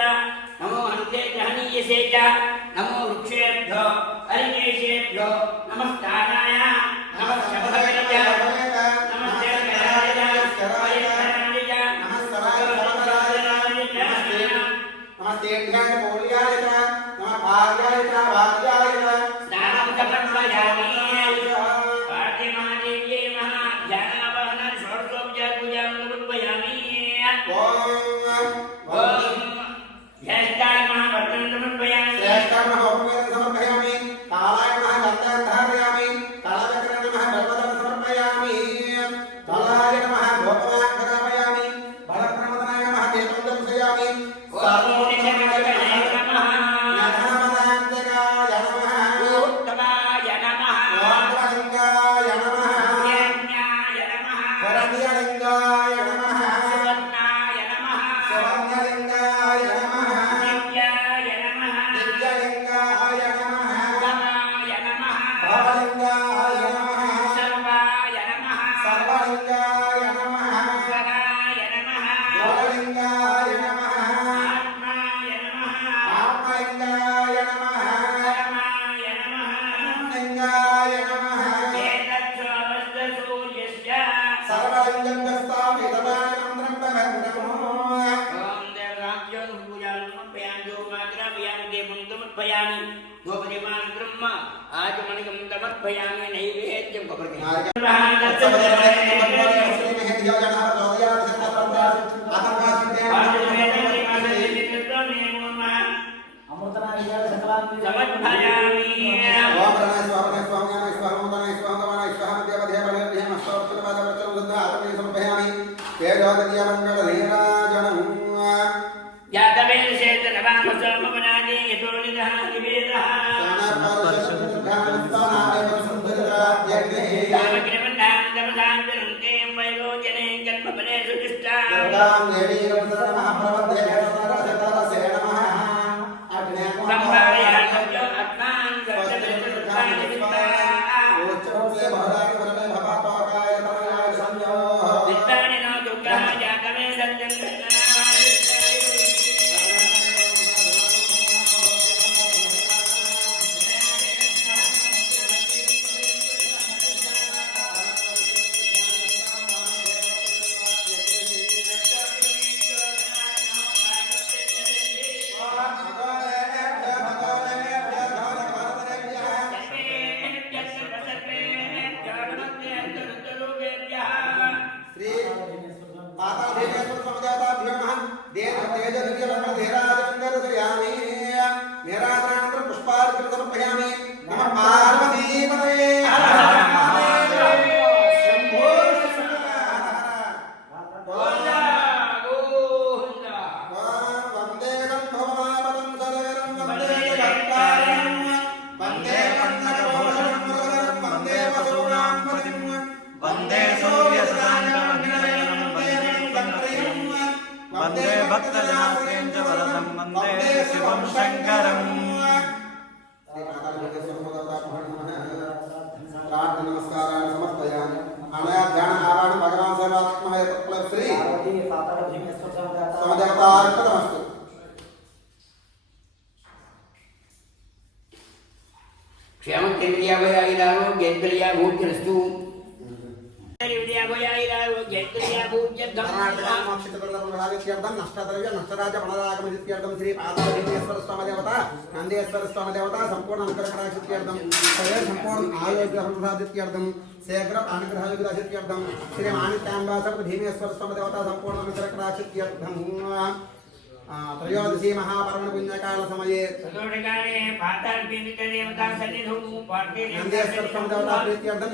नमो हन्ते ग्रहणीयसे च नमो वृक्षेभ्यो अरिकेशेभ्यो नमस्काराय नमः शब्दाय च नमस्ते कराय च कराय च नमस्ते ध्यान बोलियाय च नमः भार्याय च भार्याय च स्नानं समर्पयामि पार्थे महादेव्ये महाध्यानावाहन षोडशोपचारपूजां समर्पयामि ओम ज्येष्ठाय महाभद्रं समर्पयामि श्रेष्ठाय महाभद्रं समर्पयामि कालाय महागन्धं धारयामि कालचक्राय नमः बलवदं समर्पयामि बलाय नमः गोपवाक् प्रदापयामि बलप्रमदनाय नमः देवं दर्शयामि ओम निशमनकराय नमः नमः उत्तमाय नमः ओंकालिंगाय नमः यज्ञाय नमः शरण्यलिंगाय नमः सुवर्णाय नमः सुवर्णलिंगाय नमः दिव्याय नमः दिव्यलिंगाय नमः भवाय नमः भवलिंगाय नमः सर्वाय नमः सर्वलिंगाय नमः स्वराय नमः स्वरलिंगाय नमः आत्माय नमः आत्मलिंगाय नमः परमाय नमः लिंगाय नमः एतत्सोमस्तसूर्यस्य सर्वलिंगस्थापि तदानं ब्रह्मभद्रमो ओम देवराज्यो पूजां समर्पयामि गोमात्रापयामि देवं समर्पयामि गोपदेवान् ब्रह्म आचमनिकं समर्पयामि नैवेद्यं ఆయురారోగ్యైశ్వర్య భూజ్యరస్తు నష్టద్రవ్య నష్టరాజ వనరాగమృత్యర్థం శ్రీ పాదాదేవేశ్వర స్వామి దేవత నందేశ్వర స్వామి దేవత సంపూర్ణ అనుగ్రహరాశిత్యర్థం సంపూర్ణ ఆరోగ్యర్థం శీఘ్ర అనుగ్రహయుగ్రహిత్యర్థం శ్రీ మాణిక్యాంబాస భీమేశ్వర స్వామి దేవత సంపూర్ణ అనుగ్రహరాశిత్యర్థం त्रयोदशी महापर्वण पुण्यकाल समये नंदेश्वर स्वामी देवता प्रीत्यर्थम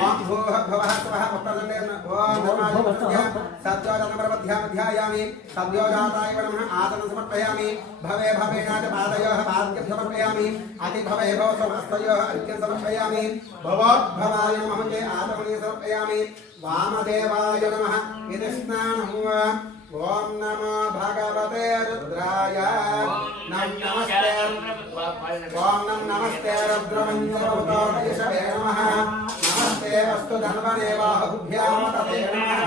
ओम भूः भवः स्वः पुत्रदण्डेन ओम धर्माधिपत्या सद्योजातमरमध्यामध्यायामि सद्योजाताय नमः आसनं समर्पयामि भवे भवेनाच पादयोः पाद्यं समर्पयामि अति भवे भव समस्तयोः अर्घ्यं समर्पयामि भवोद्भवाय नमः ते आत्मने समर्पयामि वामदेवाय नमः इति स्नानं ओम नमो भगवते रुद्राय नमस्ते ओम नमस्ते रुद्रमञ्जरवतारयशवे नमः नमस्ते अस्तु धन्वने बाहुभ्यां तते नमः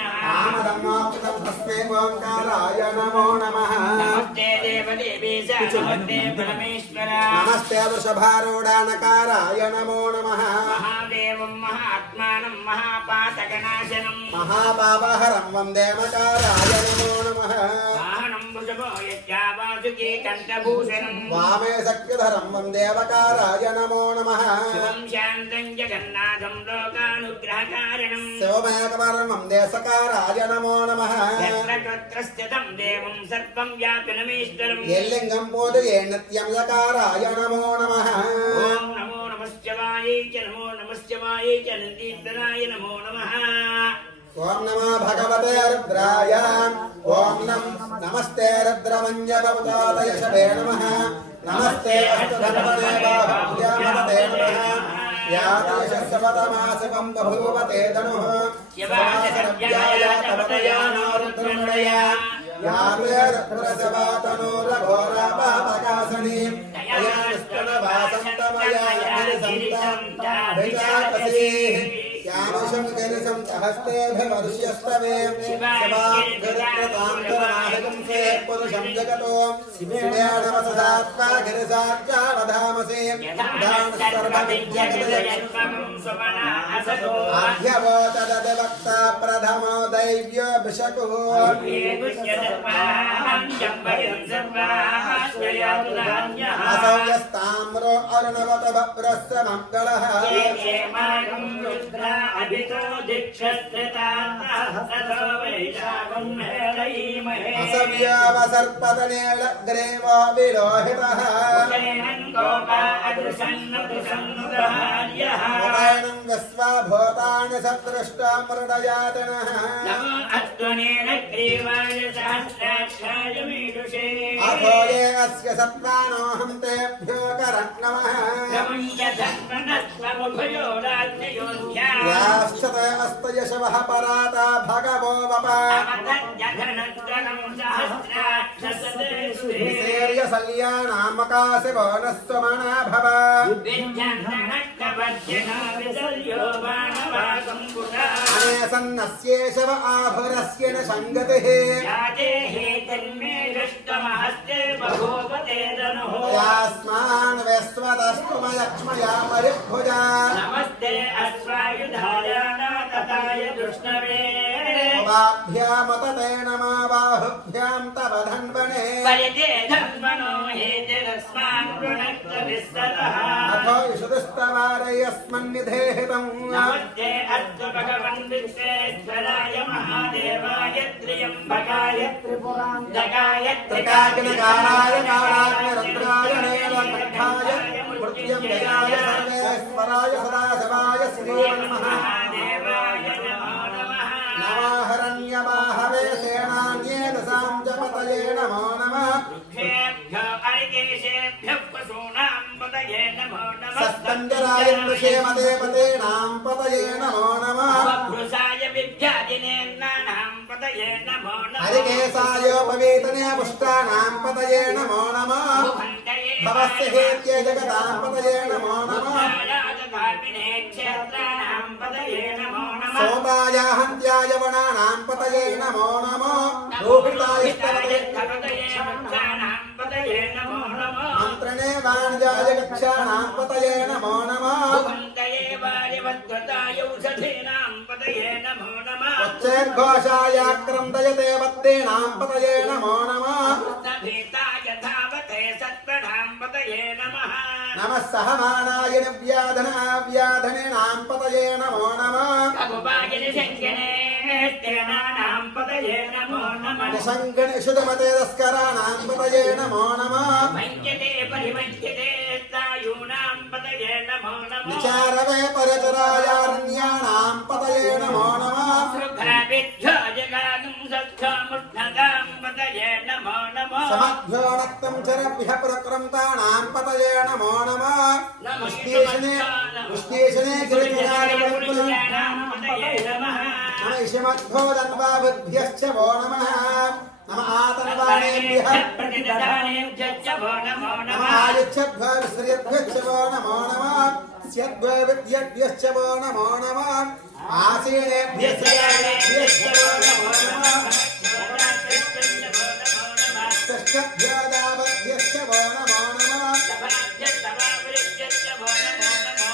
नामधर्मोक्तं तस्मै ओंकाराय नमो नमः नमस्ते देवदेवेश नमस्ते परमेश्वर नमस्ते वृषभारूढानकाराय नमो नमः महादेवं महात्मानं महापातकनाशनं महापापहरं वन्दे मकाराय नमो नमः वाहनं वृषभो यज्ञावासुकी कण्ठभूषणं वामे शक्तिधरं वन्दे मकाराय नमो नमः शिवं शान्तं जगन्नाथं लोकानुग्रहकारणं शिवमेकवरं वन्दे सकाराय नमो नमः यत्र तत्र स्थितं देवं सर्वं व्यापिनमीश्वरं यल्लिङ्गं पूजये नित्यं सकाराय नमो नमः ॐ नमो नमश्चवाय च नमो नमश्चवाय च नन्दीश्वराय नमो नमः ओम नमो भगवते रुद्राय ओम नमस्ते रुद्रमञ्जरवतारयशवे नमः नमस्ते अष्टधर्मणे बाहुभ्यामते नमः यादेशस्वतमासवं बभूवते धनुः शिवासरव्याय तपतया नो रुद्रमृडया याते रुद्रसवातनोरघोरापापकासनी अयनस्तनवासन्तमया गिरिसन्ताभिजातसीः यामशं गिरिशं सहस्तेऽभिवर्ष्यस्तवे शिवाग्रतान्तरमाहिंसे पुरुषं जगतो शिवेणवसदात्मा गिरिसार्चावधामसे आद्यवोतदवक्ता प्रथमो दैव्योऽभिषको असौ यस्ताम्रो अर्णवत वप्रस्य मङ्गलः असव्यावसर्पतनेलग्रेवो विलोहितः उदैनं विश्वाभूतानि सदृष्टामृडयातनः अथो ये अस्य सत्त्वानोऽहं तेभ्यो करन्नमः याश्चते अस्तयशवः पराता भगवो वपा विसेर्यसल्यानामकाशिवो नः स्वमना भव अनेसन्नस्येशव आभुरस्य न सङ्गतिः यास्मान् वैश्वतस्तुमयक्ष्मया परिभुजा नमस्ते अश्वायुधाय नाथाय दुष्णवे उभाभ्यामतते नमो बाहुभ्यां तव धन्वने परिते धन्वनो हेतिरस्मान् वृणक्तविस्ततः अथो यशुदस्तवारयस्मन्निधेहितं नमस्ते अस्तु भगवन् विश्वेश्वराय महादेवाय त्र्यम्बकाय त्रिपुरान्तकाय त्रिकाग्निकालाय कालाग्निरुद्राय नीलकण्ठाय मृत्युञ्जयाय सर्वेश्वराय सदाशिवाय श्रीमन्महादेवाय नमो नमः नमोहरण्यमाहवे सेनान्येन साञ्जपतये नमो नमः वृक्षेभ्यो अर्केशेभ्यः पशूनां पतये नमो नमः सस्कन्दराय क्षेमदेवतेनां पतये नमो नमः वृषाय विद्यादिनेन्नानां पतये नमो नमः हरिकेशायोपवीतने पुष्टानां पतये नमो नमः भवस्य हेत्ये जगतां पतये नमो नमः क्षेत्राणां पतये नमो नमः सोताय हन्त्याय वनानां पतये नमो नमः रोहिताय स्तपतये मुक्तानां पतये नमो नमः मन्त्रणे वाणिजाय कक्षाणां पतये नमो नमः भुवन्तये वारिवद्वताय औषधीनां पतये नमो नमः वच्चैर्घोषाय क्रन्दयते वत्तीनां पतये नमो नमः भीताय धावते सत्त्वनां पतये नमः नमः सहमानाय व्याधनाव्याधनीनां पतये नमो नमः भगवागिनि शङ्किने स्तेनानां पतये नमो नमः निशङ्कनिषुधमते तस्कराणां पतये नमो नमः मञ्चते परिमञ्चते तायूनां पतये नमो नमः विचारवे परचरायारण्याणां पतये नमो नमः सुखाभिभ्यो जगागुं सत्त्वमुष्णगां पतये नमो नमः समभ्यो नक्तं चरभ्यः प्रक्रम्ताणां पतये नमो नमः विष्णेशने गिरिधराय पतये नमः नम इषमध्वो दन्वाभिभ्यश्च वो नमः नम आतन्वाणेभ्यः प्रतिदधानेभ्यश्च वो नमो नम नमः आयुच्छद्भ्यो विश्रियद्भ्यश्च वो नमो नमः स्यद्भ्यो विद्यद्भ्यश्च वो नमो नमः आसीनेभ्यश्च यानेभ्यश्च वो नमो नमः षष्ठभ्यो दावद्भ्यश्च वो नमो नमः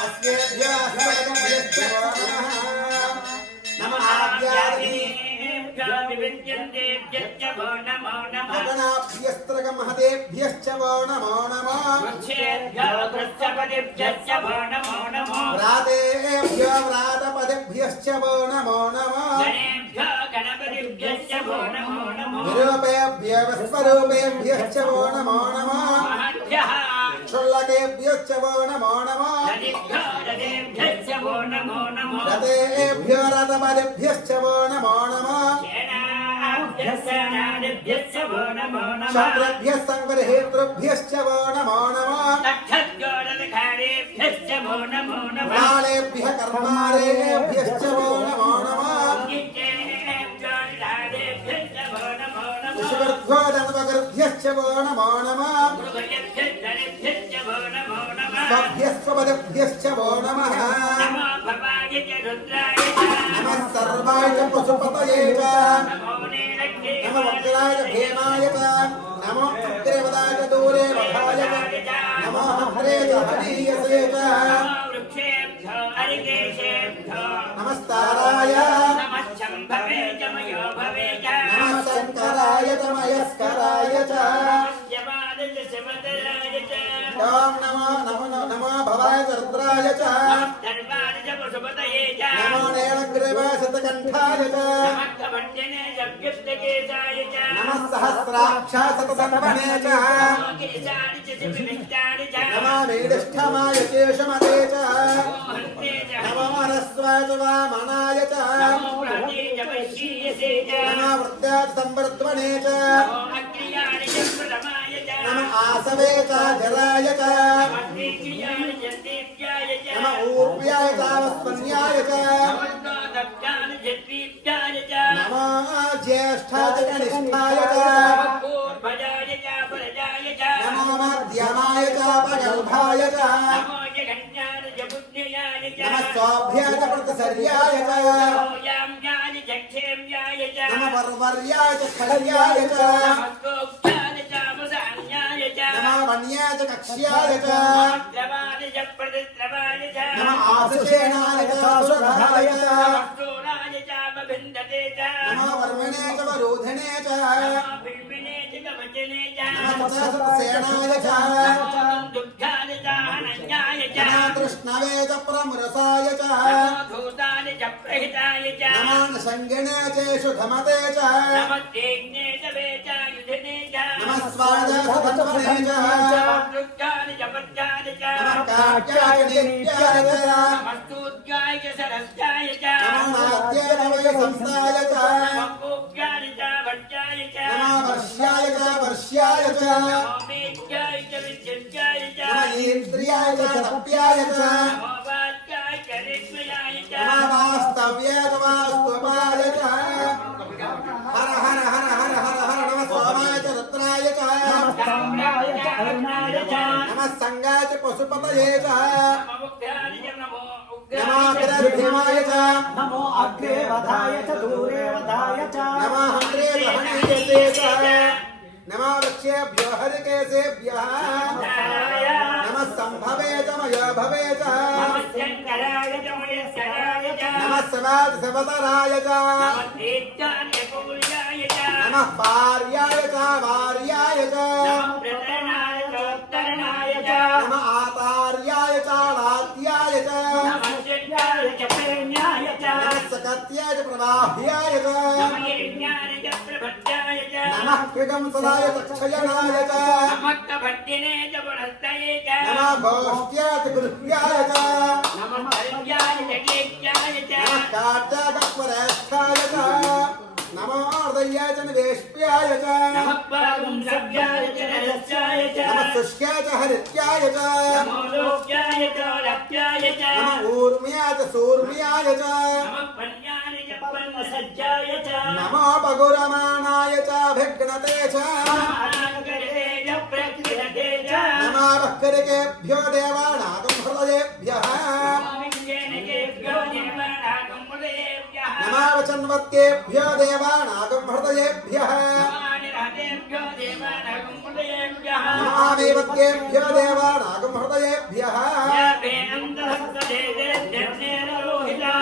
अस्येभ्यो अस्मदभ्यश्च वो नमः नम गगनाभ्यस्त्रगमहतेभ्यश्च वो नमो नमः व्रातेभ्यो व्रातपदेभ्यश्च वो नमो नमः विरूपेभ्यो विश्वरूपेभ्यश्च वो नमो नमः क्षुल्लकेभ्यश्च वो नमो नमः रतेभ्यो रथपदेभ्यश्च वो नमो नमः शब्देभ्यः संगृहेतृभ्यश्च वो नमो नमः कालेभ्यः कर्मारेभ्यश्च वो नमो नमः विश्वगर्भोदन्वगर्भ्यश्च वो नमो नमः स्वभ्यस्वपदेभ्यश्च वो नमः नमः सर्वाय च पशुपतये च नमः वज्राय च भीमाय च नमो देवताय च दूरे वधाय च नमः हरे च हरीयसे च नमस्ताराय नमः शङ्कराय च मयस्कराय च ॐ नमो भवाय च रुद्राय च नमो नीलग्रीवशतकण्ठाय च नमः सहस्राक्षाय शतसन्वने च नमो नीलिष्ठमाय केशमते च नमो मनस्वाय च वामनाय च नमो वृद्धाय च संवर्ध्वने च नमः आसवे च जराय च नमः ऊर्व्याय च वस्पन्याय च नमो ज्येष्ठाय च कनिष्ठाय च नमो मध्यमाय च पगल्भाय च नमः स्वाभ्याय च प्रतिसर्याय च नमः वर्वर्याय च खड्याय च नमः वन्याय च कक्ष्याय च नमः आशुषेणाय च सुरधाय च नमः वर्मणे च वरोधिने च नमः सेनाय च नमः कृष्णवे च प्रमुरसाय च नमः संगिने च सुधमते च नमः स्वादासधन्वने च नमः काट्याय नित्याय च नमः नाद्याय च वयसंस्थाय च नमः वर्ष्याय च वर्ष्याय च नमः इंद्रियाय च तप्याय च नमः वास्तव्याय च वास्तवाय च हर हर हर हर हर हर नमः सोमाय च रुद्राय च नमः संगाय च पशुपतये च नमो भीमाय च अग्रे वधाय च दूरे वधाय च नमः हन्त्रे दहनीयते च नमः वृक्षेभ्यो हरिकेशेभ्यः नमः सम्भवे च मयो भवे च नमः सवादसवतराय च नमः पार्याय च वार्याय च नमः आतार्याय च लाद्याय च नमः सकत्याय च प्रवाह्याय च नमः कृगंसलाय च क्षयनाय च नमः गोष्ट्याय च गृह्याय च नमः काट्यागत्वरेष्ठाय च नमो हृदयाय च निवेश्याय च नमः शुष्याय च हरित्याय च नमः ऊर्म्याय च सूर्म्याय च नमो पगुरमाणाय च भिघ्नते च नमः वक्करिकेभ्यो देवानागं हृदयेभ्यः नमः वचन्वत्केभ्यो देवानागं हृदयेभ्यः नमः मेवत्केभ्यो देवानागं हृदयेभ्यः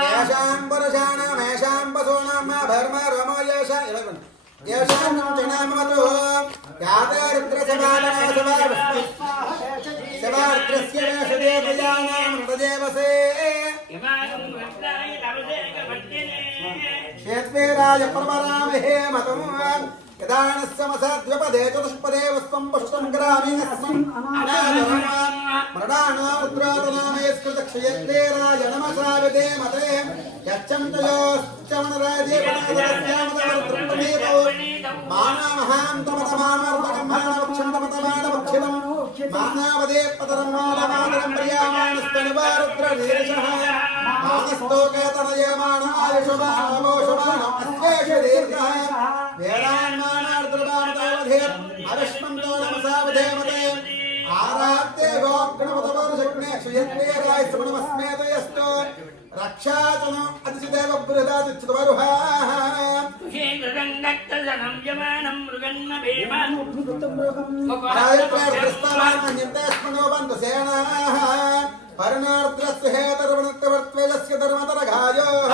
येषां पुरुषाणां येषां पशूनां धर्म रोमो येषां जनामतो याते रुद्रसमानसवार्त्रस्य वेषदेवयानां हृदयेवसे क्षेत्वेराय परमरामहे मतम् यदानस्समसद्व्यपदे चतुष्पदे वस्त्वं पुष्टं ग्रामीणस्मं मृडानामुद्रातनामयस्कृतक्षयत्वेराय नमसाविदे मते यच्छन्तयोश्चमनराजे पदादस्यामतवर्तृप्तमेतो मानामहान्तमतमानवर्तकं मानवक्षन्तमतमानवक्षितं मानावदे पतरं मानमातरं प्रियामाणस्तनिवारुद्रनीरशः मानस्तोकेतनयमानायुषमानमोषमानम् अस्वेषु दीर्घः वेदान्मानार्द्रवामतावधे अविष्मन्तो नमसावधेमते आरात्ते गोग्णमतवर्षग्ने क्षयत्ते रायस्मणमस्मेतयस्तो रक्षाचनो अतिदेव बृहदातिच्युतवरुहाः रायप्रस्तवान्यन्तेष्मनो बन्धुसेनाः परनार्द्रस्य हेतर्वणत्वर्त्वेजस्य धर्मतरघायोः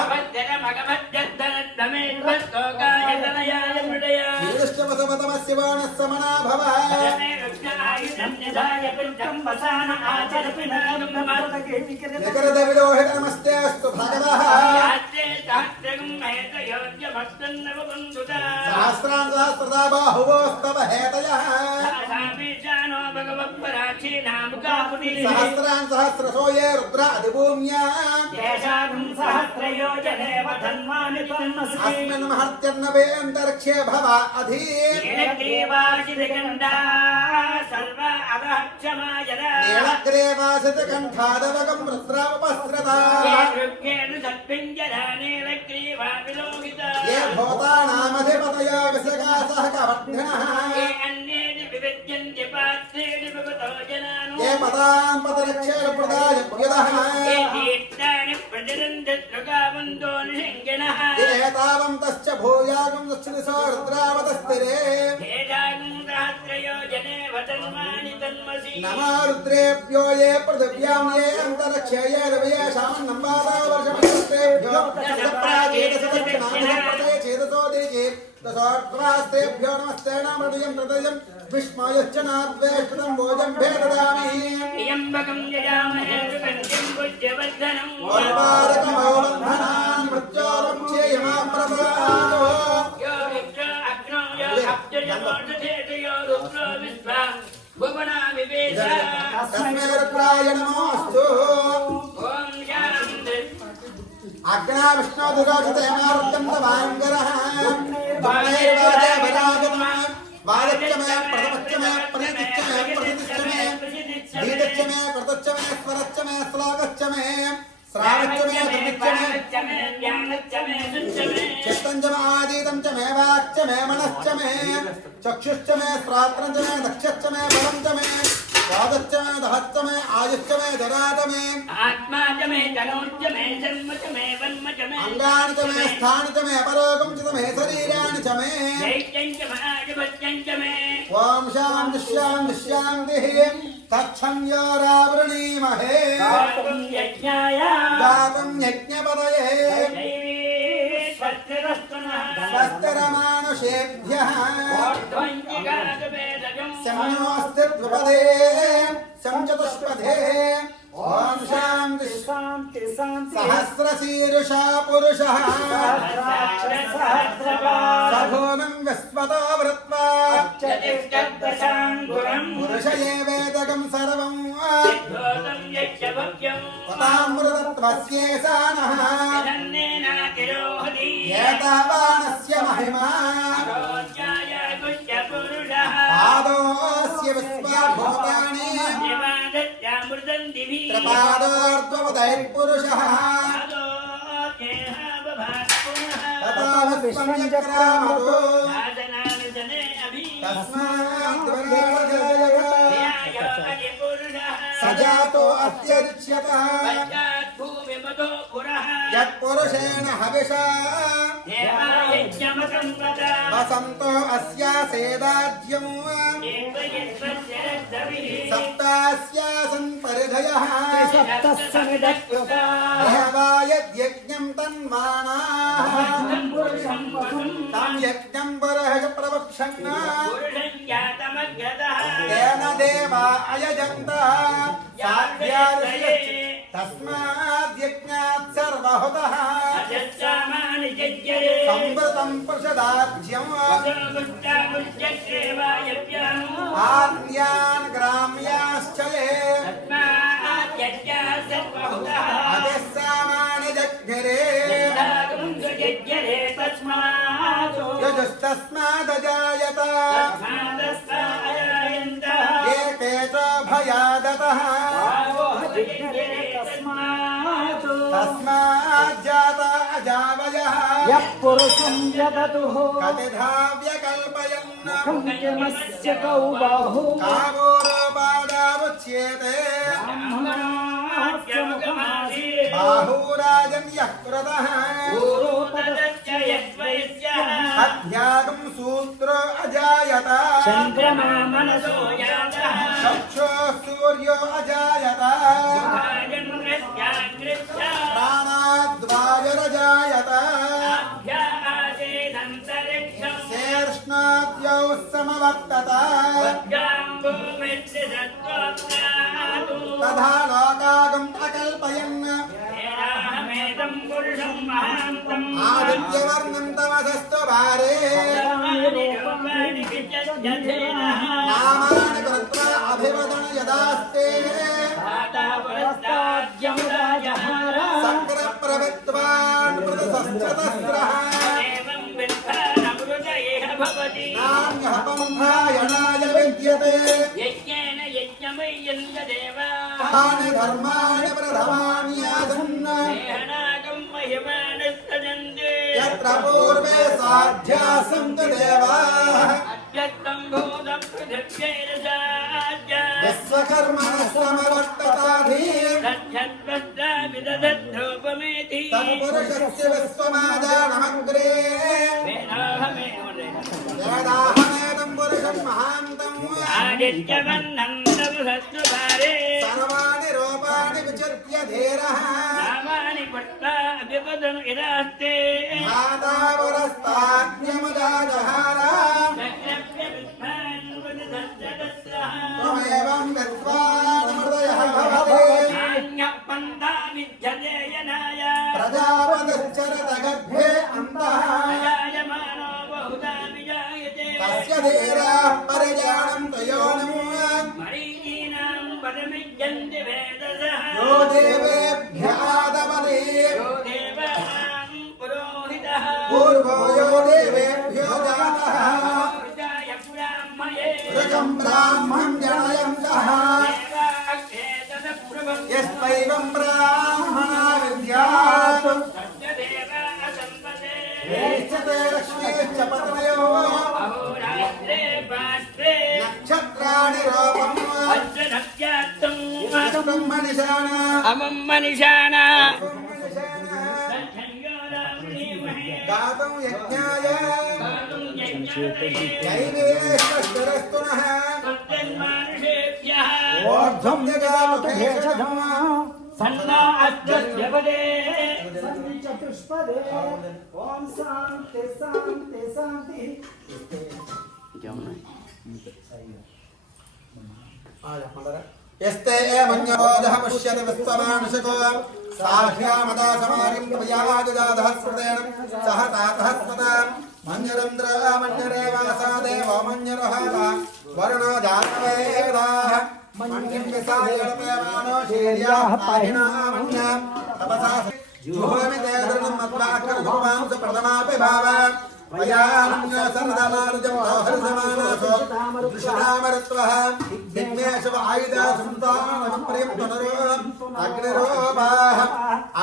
ीदृष्टवसवतमस्य बाणस्य मना भव निकरदविलोहित नमस्ते अस्तु भगवः सहस्रान् सहस्रदा बाहुवोस्तव हेतयः सहस्रान् सहस्रशो ये रुद्र अधिभूम्या अस्मिन् महत्यर्णवे अन्तरिक्षे भव अधि नीलग्रीवासितकण्ठादवगं रुद्रावपस्रता ये भूतानामधिपतयो विसगासः कवर्धिनः ये पदां पदरक्षेण प्रदाय पुयदः ये तावन्तश्च भूयागं दक्षिणसो रुद्रावतस्तिरे नमो रुद्रेभ्यो ये पृथिव्यां ये अन्तरिक्षे ये रवयेषामन्नं वातावर्षमस्तेभ्यो चेतसो देके दशोत्तरास्तेभ्यो नमस्ते नामृतयं हृदयं विस्मयश्च नाद्वेष्टं भोजं भेददामि त्र्यम्बकं यजामहे सुगन्धिं पुष्यवर्धनम् ओर्वारकमोबन्धनान् मृत्योरक्षेयमाप्रदातो यो विश्व अग्नो यो अब्जयमोषधेतु यो रुद्रो विश्वा भुवना विवेश तस्मै रुद्राय नमोऽस्तु ॐ शान्ति अग्ना विष्णो दुरोचते मारुतं तवाङ्गरः वाणैर्वाजे भरागतः वादच्च मे प्रथमच्च मे प्रीतिच्च मे प्रसिद्धिच्च मे धीतच्च मे कृतच्च मे स्वरच्च मे श्लोकच्च मे श्रावच्च मे धृतिच्च मे चित्तं च मे आदीतं च मे वाक्च मे मनश्च मे चक्षुश्च मे श्रोत्रं च मे दक्षश्च मे बलं च मे स्वादश्च मे दहश्च मे आयुश्च मे जराच मे आत्मा च मे तनोश्च मे जन्म च मे वन्म च मे अंगानि च मे स्थानि च मे अपरोगं च मे शरीराणि च मे दैत्यं च महाजपत्यं च मे ओम शान्तिः तच्छन्योरावृणीमहे गातुं यज्ञाय गातुं यज्ञपदये स्वस्तिरमानुषेभ्यः शम्योऽस्ति द्विपदे शं-चतुष्पदे ओम शान्ति शान्ति शान्ति सहस्रशीर्षा पुरुषः सभूमिं विश्वतो वृत्वा पुरुष एवेदकं सर्वं तथामृतत्वस्येषानः एतावानस्य महिमा पादोऽस्य विश्वभूतानि त्रिपादोर्ध्वपदैर्पुरुषः तथा विश्वं चक्रामतो सजातो अत्यरिच्यतः यत्पुरुषेण हविषा वसन्तो अस्यासेदाज्यं सप्तास्यासन् परिधयः यज्ञं तन्मानाः तं यज्ञं पुरुष प्रवक्षन् तेन देवा अयजन्त तस्माद्यज्ञात् सर्वहुतः संवृतं पृषदाज्यं आज्ञान् ग्राम्याश्च ये अतिस्सामानि जज्ञिरे यजुस्तस्मादजायत एके च भयादतः तस्माज्जाता अजावयः यः पुरुषं जगतुः कतिधा व्यकल्पयन् खङ्क्यमस्य कौ बाहु कावोरोपादावुच्येते बाहूराजन् यः कृतः अध्यागं सूत्रो अजायत चन्द्रमा मनसो जातः चक्षो सूर्यो अजायत प्राणाद्वायुरजायत शेर्ष्णाद्यौ समवर्तत तथा लोकागम् अकल्पयन् आदित्यवर्णं तमसस्तु भारे नामानि कृत्वा अभिवदन यदास्ते सक्र-प्रवित्वान् मृतसस्त्रतस्रः नान्यः पन्थायणाय विद्यते तानि धर्माणि प्रथमान्यासन् यत्र पूर्वे साध्यासन् देवाः विश्वकर्मणः समवर्तताधीः तत्पुरुषस्य विश्वमादानमग्रे वेदाहमेदं पुरुषं महान्तं सर्वाणि रूपाणि विचित्य धीरः मातावरस्ताज्ञमुदाजहार त्वमेवं विद्वानमृदयः भवते प्रजापतिश्चरत गर्भे अन्तः तस्य धीराः परिजानन्त योनिम् यो देवेभ्य आदमति पूर्वो यो देवेभ्यो जातः ऋचं ब्राह्मणं जनयन्तः यस्त्वैवं ब्राह्मणा विद्यात् वेश्यते लक्ष्मीश्च पत्न्यो नक्षत्राणि रूपम् అమం మనిషాన అమం మనిషాన గాతం యజ్ఞాయ నైవేశ్వరస్తునః ఓర్ధ్వం జగాతు భేషజం సన్నా అద్యవదే చతుష్పదే ఓం శాంతి శాంతి శాంతి यस्ते मन्योदः पश्यति विश्वमानुषको साह्यामदा समारिं प्रयागजादः स्मृतेन सह तातः स्मता मन्यरन्द्रमन्यरेवासा देवो मन्यरः वरुणो जातवेदाः मन्यं विसायर्देवानो शीर्याः पाहिनः मन्य तपसा जुहोमि ते दृढं मद्वाक्यर्भुवांस प्रथमापि भाव वयान्य सन्नदानार्जं हरिसमानासो दृशरामरत्वः दिग्मेशव आयुधा संतानं प्रेमतनरो अग्निरोपाः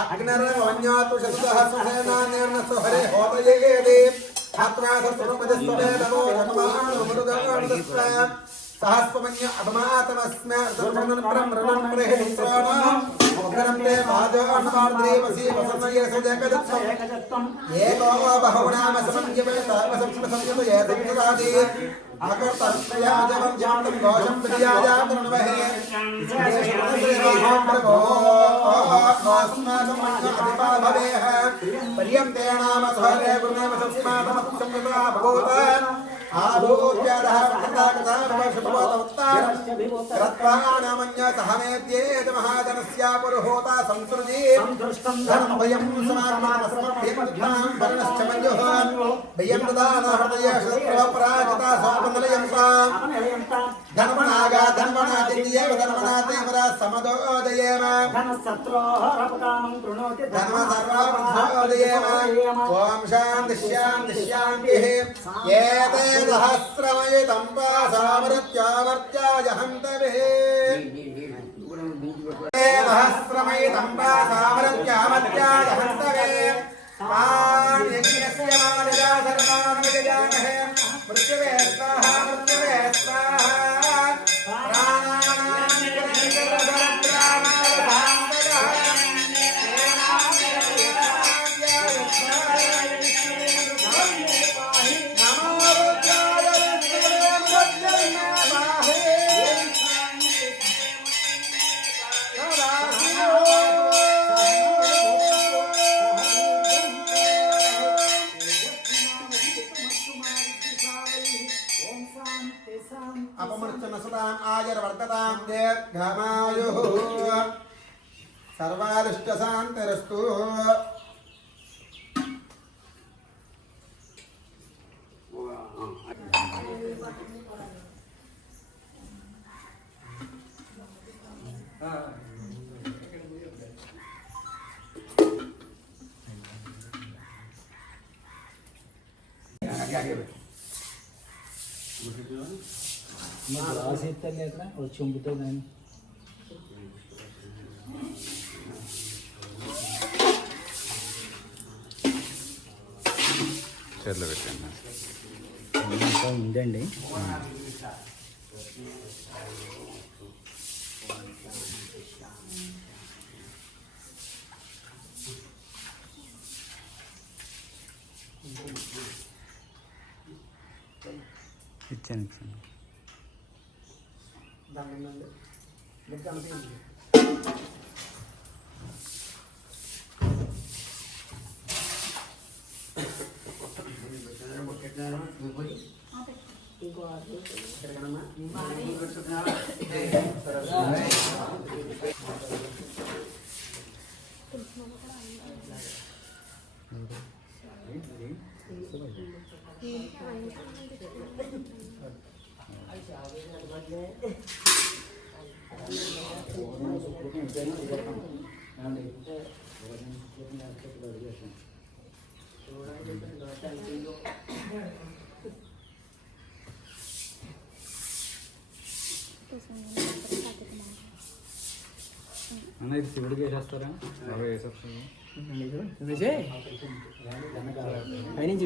अग्निरवन्यातु शस्त्रः सुसेनानेन सुहरे होतयेदे छात्रा सत्वमदस्वेदवो यमाणुमरुदाणुदस्व सहस्वमन्य अधमातमस्म्य सर्वनं परमरणं प्रेहित्राणाम् उग्रं ते मादोऽन्वार्द्रेवसी वसमये सजगदत्तम् एको बहुनाम समन्यवेतामसंस्मसंयतये सत्यदादि आकर्तव्याजवं जातं दोषं प्रियाजातनुमहे अस्माकमन्यधिपा भवेः पर्यन्ते नाम सहरे गुणेव संस्मातमसंयता भूत आभूत्यादः कृत्वानामन्य सहमेद्येत महाजनस्या पुरुहोता संसृजी धनं भयं समात्मानस्मभ्यं वर्णश्च मञ्जुः भयं ददाना हृदये शत्रुपराजिता सोपनिलयं सा धर्मणागा धर्मणादित्येव धर्मणादेवरा समदोदयेम धनसत्रोहरपदानं कृणोति धर्मसर्वापृथोदयेम ॐ शान्ति शान्ति शान्तिः एते सहस्रमयितं पासामृत्यावर्त्याय हन्तभिः सहस्रमयितं पासामृत्यावर्त्याय हन्तभिः यज्ञस्य मानिजा सर्वान् विजयामहे मृत्युवे स्वाहा मृत्युवे स्वाहा अपमृत्युनसताम् आयुर्वर्धतां दीर्घमायुः सर्वारिष्टशान्तिरस्तु చెంబుతో కానీ చేతిలో పెట్టండి ఉందండి ఇచ్చాను అన్న ఇది శివుడికి వేసేస్తారా బాగా వేసేస్తాను పైనుంచి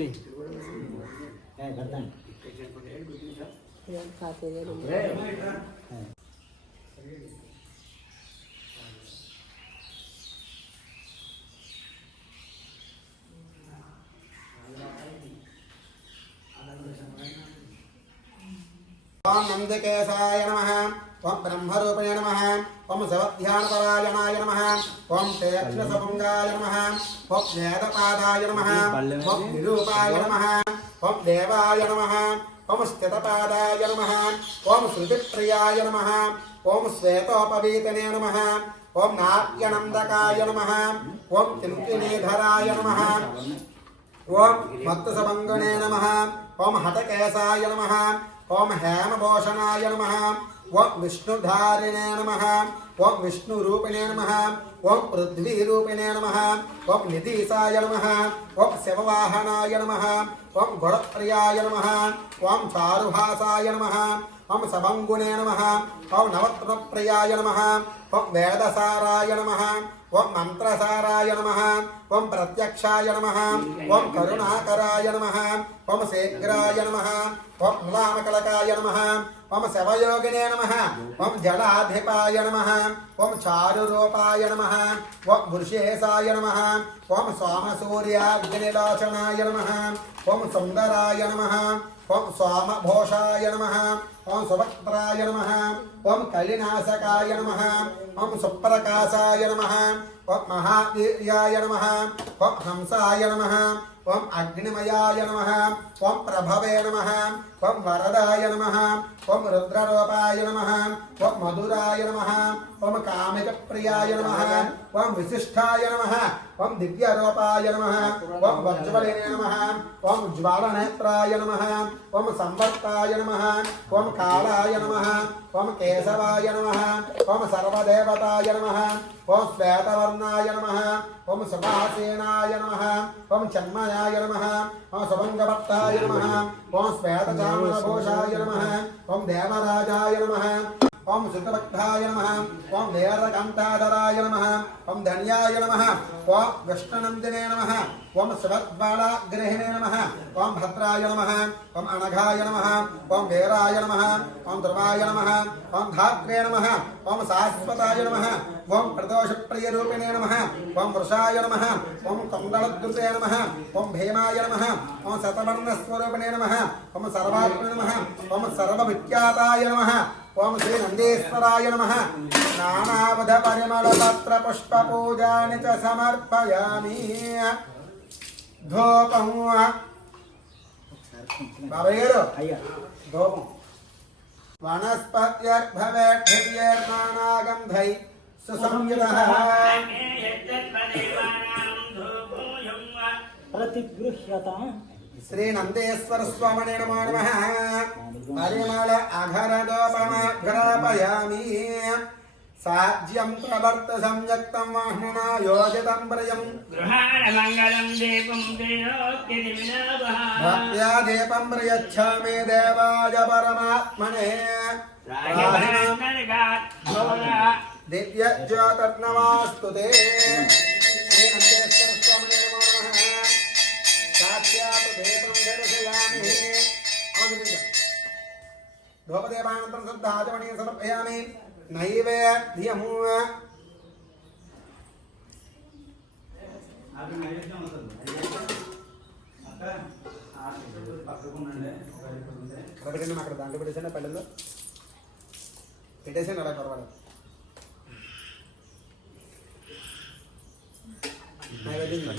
ఓం నందికేశాయ నమః ఓం బ్రహ్మరూపిణే నమః ఓం సవధ్యానపరాయణాయ నమః ఓం తేక్షసభంగాయ నమః ఓం వేదపాదాయ నమః ఓం నిరూపాయ నమః ఓం దేవాయ నమః ఓం స్థితపాదాయ నమః ఓం శృతిప్రియాయ నమః ఓం శ్వేతోపవీతనే నమః ఓం నాట్యనందకాయ నమః ఓం కింకిణీధరాయ నమః ఓం మత్తుసభంగనే నమః ఓం హతకేశాయ నమః ఓం హేమభూషణాయ నమః ఓం విష్ణుధారిణే నమః ఓం విష్ణురూపిణే నమః ఓం పృథ్వీరూపిణే నమః ఓం నిధీసాయ నమః ఓం శివవాహనాయ నమః ఓం గుణప్రియాయ నమః ఓం చారుభాసాయ నమః ఓం సభంగుణే నమః ఓం నవత్రప్రియాయ నమః ఓం వేదసారాయ నమః ఓం మంత్రసారాయ నమః ఓం ప్రత్యక్షాయ నమః ఓం కరుణాకరాయ నమః ఓం శీఘ్రాయ నమః ఓం ములామకలకాయ నమః ఓం శవయోగినే నమః ఓం జలాధిపాయ నమః ఓం చారురూపాయ నమః ఓం వృషేశాయ నమః ఓం సోమసూర్యాగ్నిలోచనాయ నమః ఓం సుందరాయ నమః ఓం సోమభూషాయ నమః ఓం సుభక్త్రాయ నమః ఓం కలినాశకాయ నమః ఓం సుప్రకాశాయ నమః ఓం మహావీర్యాయ నమః ఓం హంసాయ నమః ఓం అగ్నిమయాయ నమః ఓం ప్రభవే నమః ఓం వరదాయ నమః ఓం రుద్రరూపాయ నమః ఓం మధురాయ నమః ఓం కామికప్రియాయ నమః ఓం విశిష్టాయ నమః ఓం దివ్యరూపాయ నమః ఓం వజ్వలినే నమః ఓం జ్వాలనేత్రాయ నమః ఓం సంవర్తాయ నమః ఓం కాళాయ నమః ఓం కేశవాయ నమః ఓం సర్వదేవతాయ నమః ఓం శ్వేతవర్ణాయ నమః ఓం సుభాసేనాయ నమః ఓం చన్మయాయ నమః ఓం సుభంగభక్తాయ నమః ఓం శ్వేతచామరభూషాయ నమః ఓం దేవరాజాయ నమః ఓం శుద్ధభక్తాయ నమః ఓం వీరకంఠాధరాయ నమః ఓం ధన్యాయ నమః ఓం విష్ణునందినే నమః ఓం శివద్వాళాగ్రహిణే నమః ఓం భద్రాయ నమః ఓం అనఘాయ నమః ఓం వీరాయ నమః ఓం ధ్రువాయ నమః ఓం ధాత్రే నమః ఓం శాశ్వతాయ నమః ఓం ప్రదోషప్రియరూపిణే నమః ఓం వృషాయ నమః ఓం కుండలద్రుతే నమః ఓం భీమాయ నమః ఓం శతవర్ణస్వరూపిణే నమః ఓం సర్వాత్మనే నమః ఓం సర్వవిఖ్యాతాయ నమః ఓం శ్రీ నందీశ్వరాయ నమః నానావిధ పరిమళపత్ర పుష్ప పూజాని చ సమర్పయామి ధూపం బాబాయ్ గారు అయ్యా ధూపం వనస్పత్యర్భవేద్భిర్నానాగంధై సుసంయుతః ప్రతిగృహ్యత శ్రీ నందేశ్వర స్వామినే నమో నమః పరిమళ అఘరదోపమాఘ్రాపయామి సాజ్యం ప్రవర్త సంయుక్తం వాహ్ననా యోజితం ప్రియం గృహాణ మంగళం దీపం భక్త్యా దీపం ప్రయచ్ఛామి దేవాయ పరమాత్మనే దివ్య జ్యోతిర్నమాస్తుతే శ్రీ నందేశ్వర స్వామినే నమో నమః సాక్షాత్ దీపం దర్శయామి ధూపదేవానంతరం శుద్ధాచమణి సమర్పయామి నైవేద్యము పెట్టండి అక్కడ దాంట్లో పెట్టేసాను పల్లెల్లో పెట్టేసాను అలా పర్వాలేదు నైవేద్యం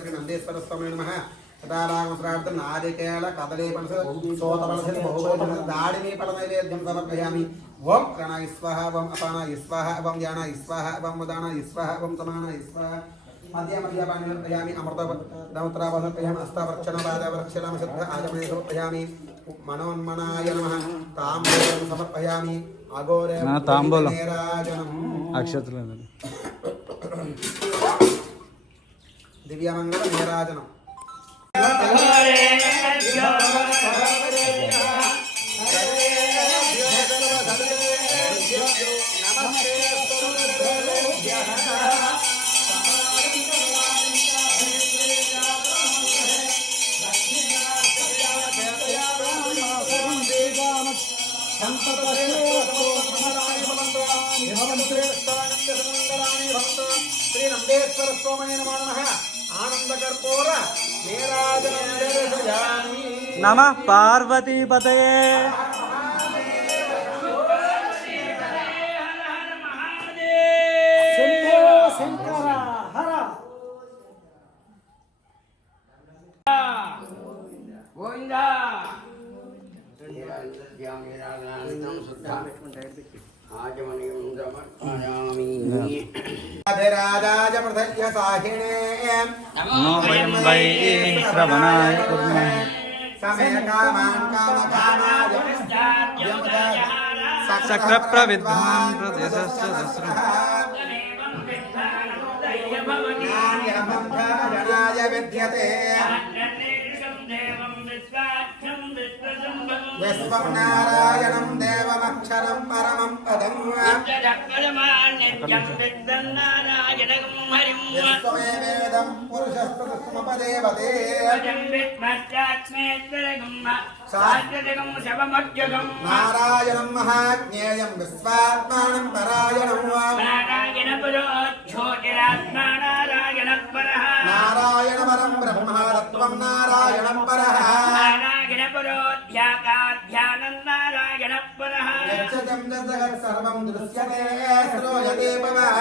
శ్రీ నందేశ్వర స్వామి నమః సదారామశ్రార్థం నారికేళ కదలీపనస సోతపనస బహుబలి దాడిని పడ నైవేద్యం సమర్పయామి ఓం ప్రాణాయ స్వాహ ఓం అపానాయ స్వాహ ఓం ధ్యానాయ స్వాహ ఓం ఉదానాయ స్వాహ ఓం సమానాయ స్వాహ మధ్య మధ్య పాణి సమర్పయామి అమృత దౌత్రావ సమర్పయామి అష్టావక్షణ పాదవక్షణం శుద్ధ ఆజమనే సమర్పయామి మనోన్మనాయ నమః తాంబూలం సమర్పయామి అఘోరే తాంబూలం నీరాజనం అక్షతలు దివ్యమంగళ నీరాజనం శ్రీ నందేశ్వర స్వామి నమో నమః ఆనందకర్పూర నీరాజనం దర్శయామి नमः पार्वतीपतये శంభో శంకర హర గోవిందా రాజాయ పృథ్య సాహినే नमो वयं वै श्रवणाय कुर्मः समे कामान् कामकामाय सक्तप्रविद्वां प्रदेशस्य जनाय विद्यते विश्वं नारायणं देवमक्षरं परमं पदम् विश्वमेवेदं पुरुषस्तुष्मपदेवते नारायणं महाज्ञेयं विश्वात्मानं परायणं नारायणपरं ब्रह्म तत्त्वं नारायणं परः यच्चजं जगत् सर्वं दृश्यते श्रूयते भवः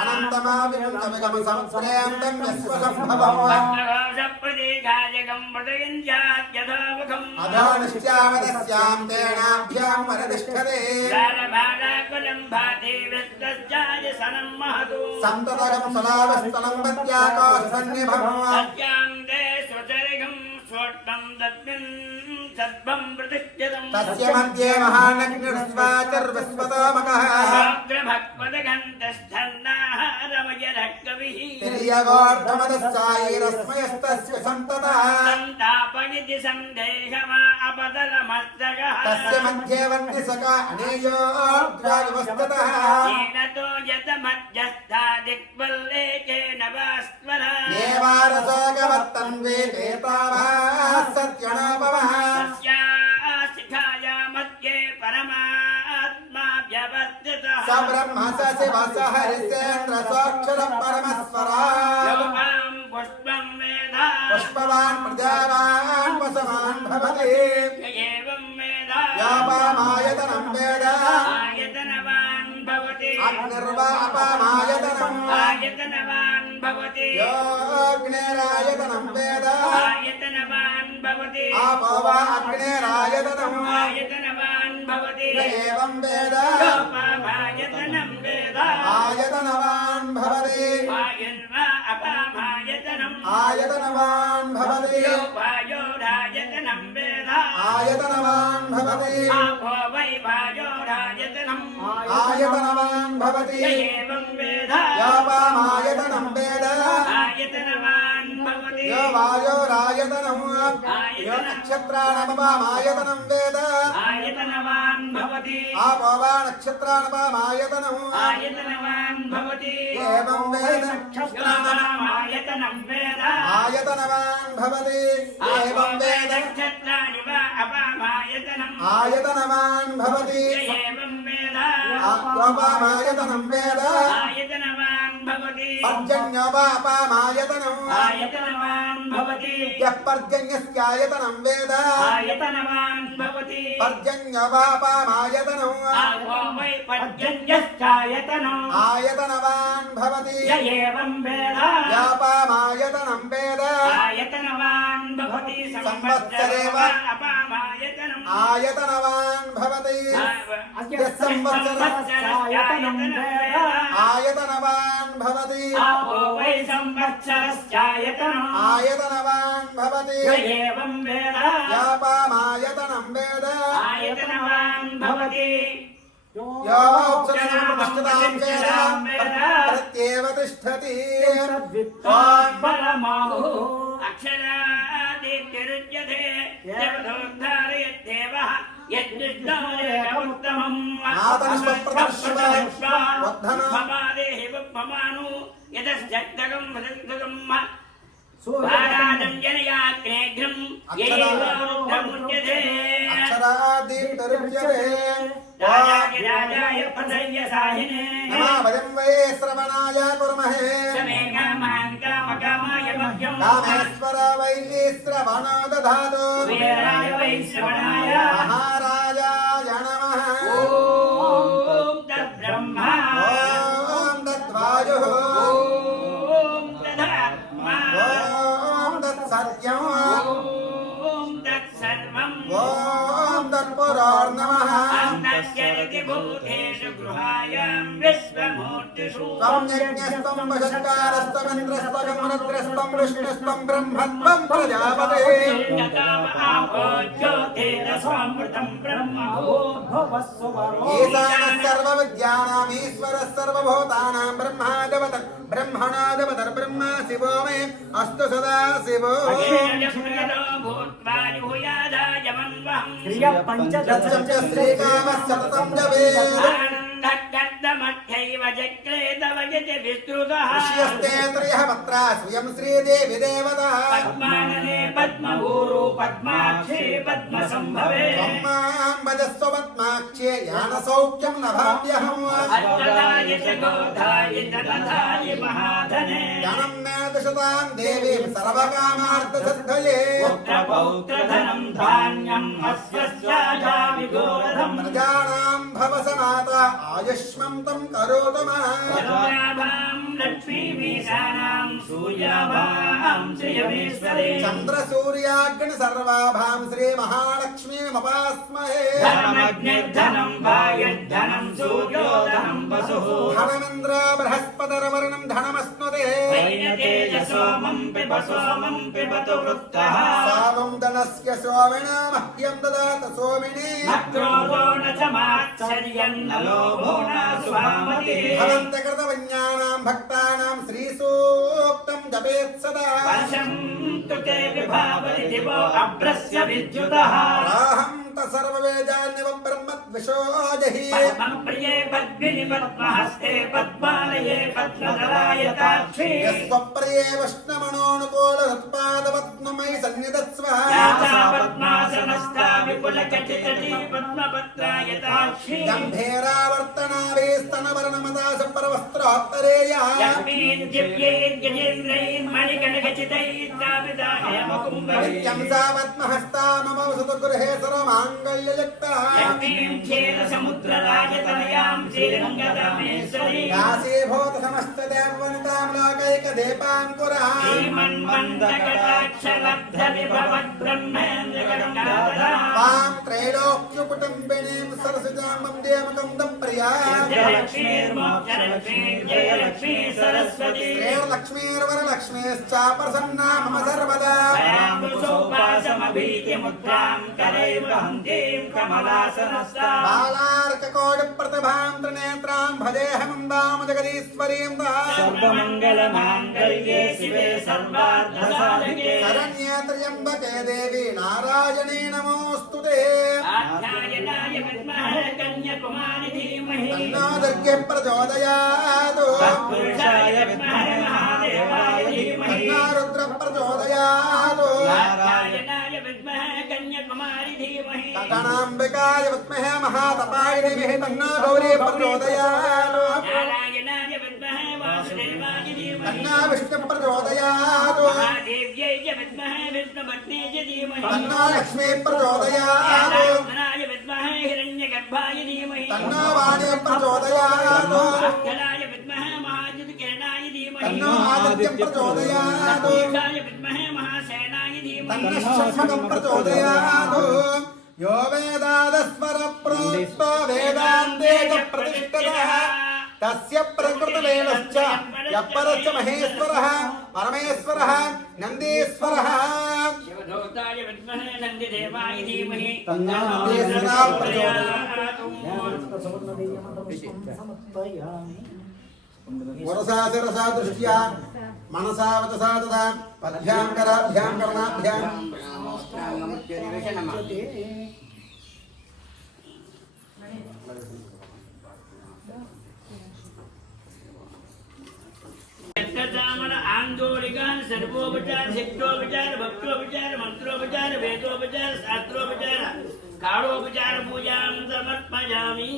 अनन्तमाविमुक्तमिदं संश्रेयन्तं विश्वसम्भवम् अधोनिश्चावदस्यां तेनाभ्यां वरतिष्ठते सन्ततगं सलावस्तनं पत्याकाशसन्निभम् तस्य मध्ये महानग्निर्स्वाचर्विश्वतोमकः तिर्यगोर्धमदस्सायैरस्मयस्तस्य सन्ततः तस्य मध्ये वह्निसका अनेयोऽग्रागवस्ततः देवारसोगवत्तन्वे पेतावः सत्यणोपमः स ब्रह्म स शिव स हरिश्चन्द्र सोऽक्षर परमस्वरा पुष्पवान् प्रजावान् वसवान् भवति यापामायतनं वेद अग्निर्वा अपामायतनम् योऽग्निरायतनं वेद आपो वा अग्निरायतनम् एवं वेद आयतनवान् भवति आयतनवान् भवति आयतनवान् भवति आयतनवान् भवति यापामायतनं वेद यो वायोरायतनं यो नक्षत्राणमपामायतनं वेद आपो वा नक्षत्राणपामायतनं एवं वेद आयतनवान् भवति एवं वेद आयतनवान् भवति आपामायतनं वेद पर्जन्योपामायतनं यः पर्जन्यस्यायतनं वेद पर्जन्योपामायतनं आयतनवान् भवति यापामायतनं वेद संवत्सरे वा आयतनवान् भवति यः संवत्सरस्यायतनं वेद आयतनवान् भवति आयतनवान् भवति यापामायतनं वेद योऽप्सरसमुपस्थितां वेद प्रत्येव तिष्ठति अक्षरादित्यरुच्यते देवदोद्धारयत्येवः यद्विष्णोरेकमुत्तमम् भवादेहि बुद्धमानु यतश्चक्तकम् वदन्तकम् स्वारादं जनयाग्नेघ्रम् येवोरुद्धमुच्यते अक्षरादित्यरुच्यते राजाय पथय्य साहिने नमः वयं वै श्रवणाय कुर्महे समे कामान् कामकामाय कामेश्वर वै श्रवणो दधातु कुबेराय वै श्रवणाय महाराजाय नमः ॐ तद्ब्रह्मा ॐ तद्वायुः ॐ तदात्मा ॐ तत्सत्यम् ॐ तत्सर्वम् ॐ तत्पुरोर्नमः अन्नस्यति भूतेषु गृहायां विश्वमूर्तिषु त्वं यज्ञस्त्वं वशत्कारस्त्वमिन्द्रस्त्वं रुद्रस्त्वं विष्णुस्त्वं ब्रह्मत्वं प्रजापतिः ज्योतिरसमृतं ब्रह्मभूर्भुवस्सुवरो ईशानः सर्वविद्यानाम् ईश्वरः सर्वभूतानां ब्रह्मणादिपतर् ब्रह्मा शिवो मे अस्तु सदा शिवो भूत्वा युयादाय मन्वहम् यच्चं च श्रीकामः सततं जपेत् आनन्दकर्दमध्यैव जग्रे तव यति विस्तृतः ऋष्यस्ते त्रयः पत्रा स्वयं श्रीदेवी देवता पद्मानने पद्मभूरो पद्माक्षे पद्मसम्भवे त्वं भजस्व पद्माक्ष्ये यानसौख्यं लभाम्यहम् अर्थदाय च गोधाय च दधाय महाधने ज्ञानं मे दशतां देवीं सर्वकामार्थसिद्धये पुत्रपौत्रधनं धान्यम् अस्यस्याजा विगोरधम् प्रजानां भवसनाता आयुष्मन्तं करोतु चन्द्राभां लक्ष्मीमीशानां सूर्याभां श्रियमेश्वरे चन्द्रसूर्याग्नि सर्वाभां श्रीमहालक्ष्मीमपास्महे धनमग्निर्धनं वायुर्धनं सूर्योधनं वसुः धनमिन्द्र बृहस्पतिर्वर्णं धनमस्नुते वैनतेजसोमं पिब सोमं पिबतु वृत्तः सावं धनस्य सोमिना मह्यं ददात सोमिने क्रोधो न च मात्सर्यं न लोभो न सुभामतिः भवन्तकृतवन्यानां भक्तानां श्रीसूक्तं जपेत् सदा वर्षं तु ते विभावति दिवो अभ्रस्य विद्युतः राहं सर्ववेदान्यव ब्रह्मद्विषो जहि पद्मप्रिये पद्मिनि पद्महस्ते पद्मालये पद्मधरायताक्षी यस्वप्रिये वैष्णवनोऽनुकूल सत्पादपद्ममयि सन्निधत्स्व याचा पद्मासनस्था विपुलकटितटी पद्मपत्रायताक्षी गम्भीरावर्तनाभिस्तनवर्णमदास परवस्त्रोत्तरेया लक्ष्मीन् दिव्यैर् गजेन्द्रैर् मणिकणखचितैर्दापिदाय मुकुम्भैः नित्यं सा पद्महस्ता मम वसतु गृहे सर्वमाङ्गल्ययुक्ता लक्ष्मीं क्षीरसमुद्रराजतनयां श्रीरङ्गदामेश्वरी दासीभूत समस्तदेववनितां लोकैकदीपां पुरा श्रीमन्मन्दकटाक्षलब्धविभवद्ब्रह्मेन्द्रगङ्गाधरा तां त्रैलोक्यकुटुम्बिनीं सरसिजां वन्दे मुकुन्दं प्रिया जयलक्ष्मीर्मोक्षलक्ष्मी जयलक्ष्मी सरस्वती श्रीर्लक्ष्मीर्वरलक्ष्मीश्चाप्रसन्ना मम सर्वदा स्वयंभुसौपासमभीतिमुद्रां करैर्वहन्तीं कमलासनस्था बालार्ककोटिप्रतिभां त्रिनेत्रां भजेऽहमम्बां जगदीश्वरीं सर्वमङ्गलमाङ्गल्ये शिवे सर्वार्थसाधके शरण्ये त्र्यम्बके देवी नारायणी नमोऽस्तु ते कात्यायनाय विद्महे कन्याकुमारी धीमहि तन्नो दुर्गे प्रचोदयात् तत्पुरुषाय विद्महे महादेवाय धीमहि तन्नो रुद्र प्रचोदयात् कात्यायनाय विद्महे कन्याकुमारी धीमहि गणाम्बिकाय विद्महे महातपाय धीमहि तन्नो गौरी प्रचोदयात् नारायणाय विद्महे वासुदेवाय धीमहि तन्नो विष्णु प्रचोदयात् महादेव्यै च विद्महे विष्णुपत्न्यै च धीमहि तन्नो लक्ष्मी प्रचोदयात् नारायणाय विद्महे हिरण्यगर्भाय धीमहि तन्नो वाणी प्रचोदयात् अङ्गलाय विद्महे महाज्योतिकिरणाय धीमहि तन्नो आदित्यं प्रचोदयात् दीर्घाय विद्महे महासेनाय धीमहि तन्नः षण्मुखं प्रचोदयात् यो वेदादस्वर प्रोक्तो वेदान्ते च प्रतिष्ठितः तस्य प्रकृतिवेदश्च यः परश्च महेश्वरः परमेश्वरः नन्दीश्वरः शिवधूताय विद्महे नन्दिदेवाय धीमहि तन्नो नन्दीश्वरः वरसा शिरसा दृष्ट्या मनसा वचसा तथा पद्भ्यां कराभ्यां कर्णाभ्यां आंदोलिकान सर्वोपचार शिक्षोपचार भक्तोपचार मंत्रोपचार वेदोपचार शास्त्रोपचार कालोपचार पूजा समर्पयामि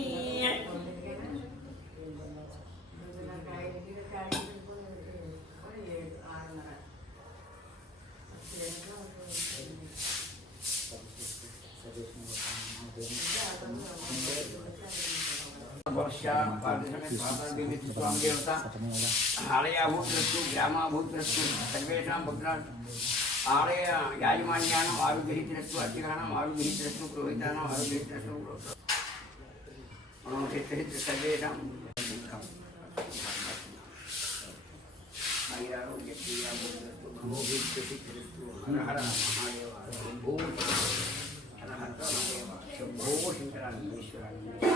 स्वामी देवता आलयाभूतरस्तु ग्रामाभूतरस्तु सर्वेषां भक्तानां आलय याजमान्यानाम् आरोग्यहितरस्तु अर्चकानाम् आरोग्यहितरस्तु पुरोहितानाम् आरोग्यहितरस्तु मनोहितहित सर्वेषां आयुरारोग्यप्रियाभूतरस्तु मनोहितहितरस्तु हर हर महादेव शम्भो हर हर महादेव शम्भो शङ्करानन्देश्वरानन्द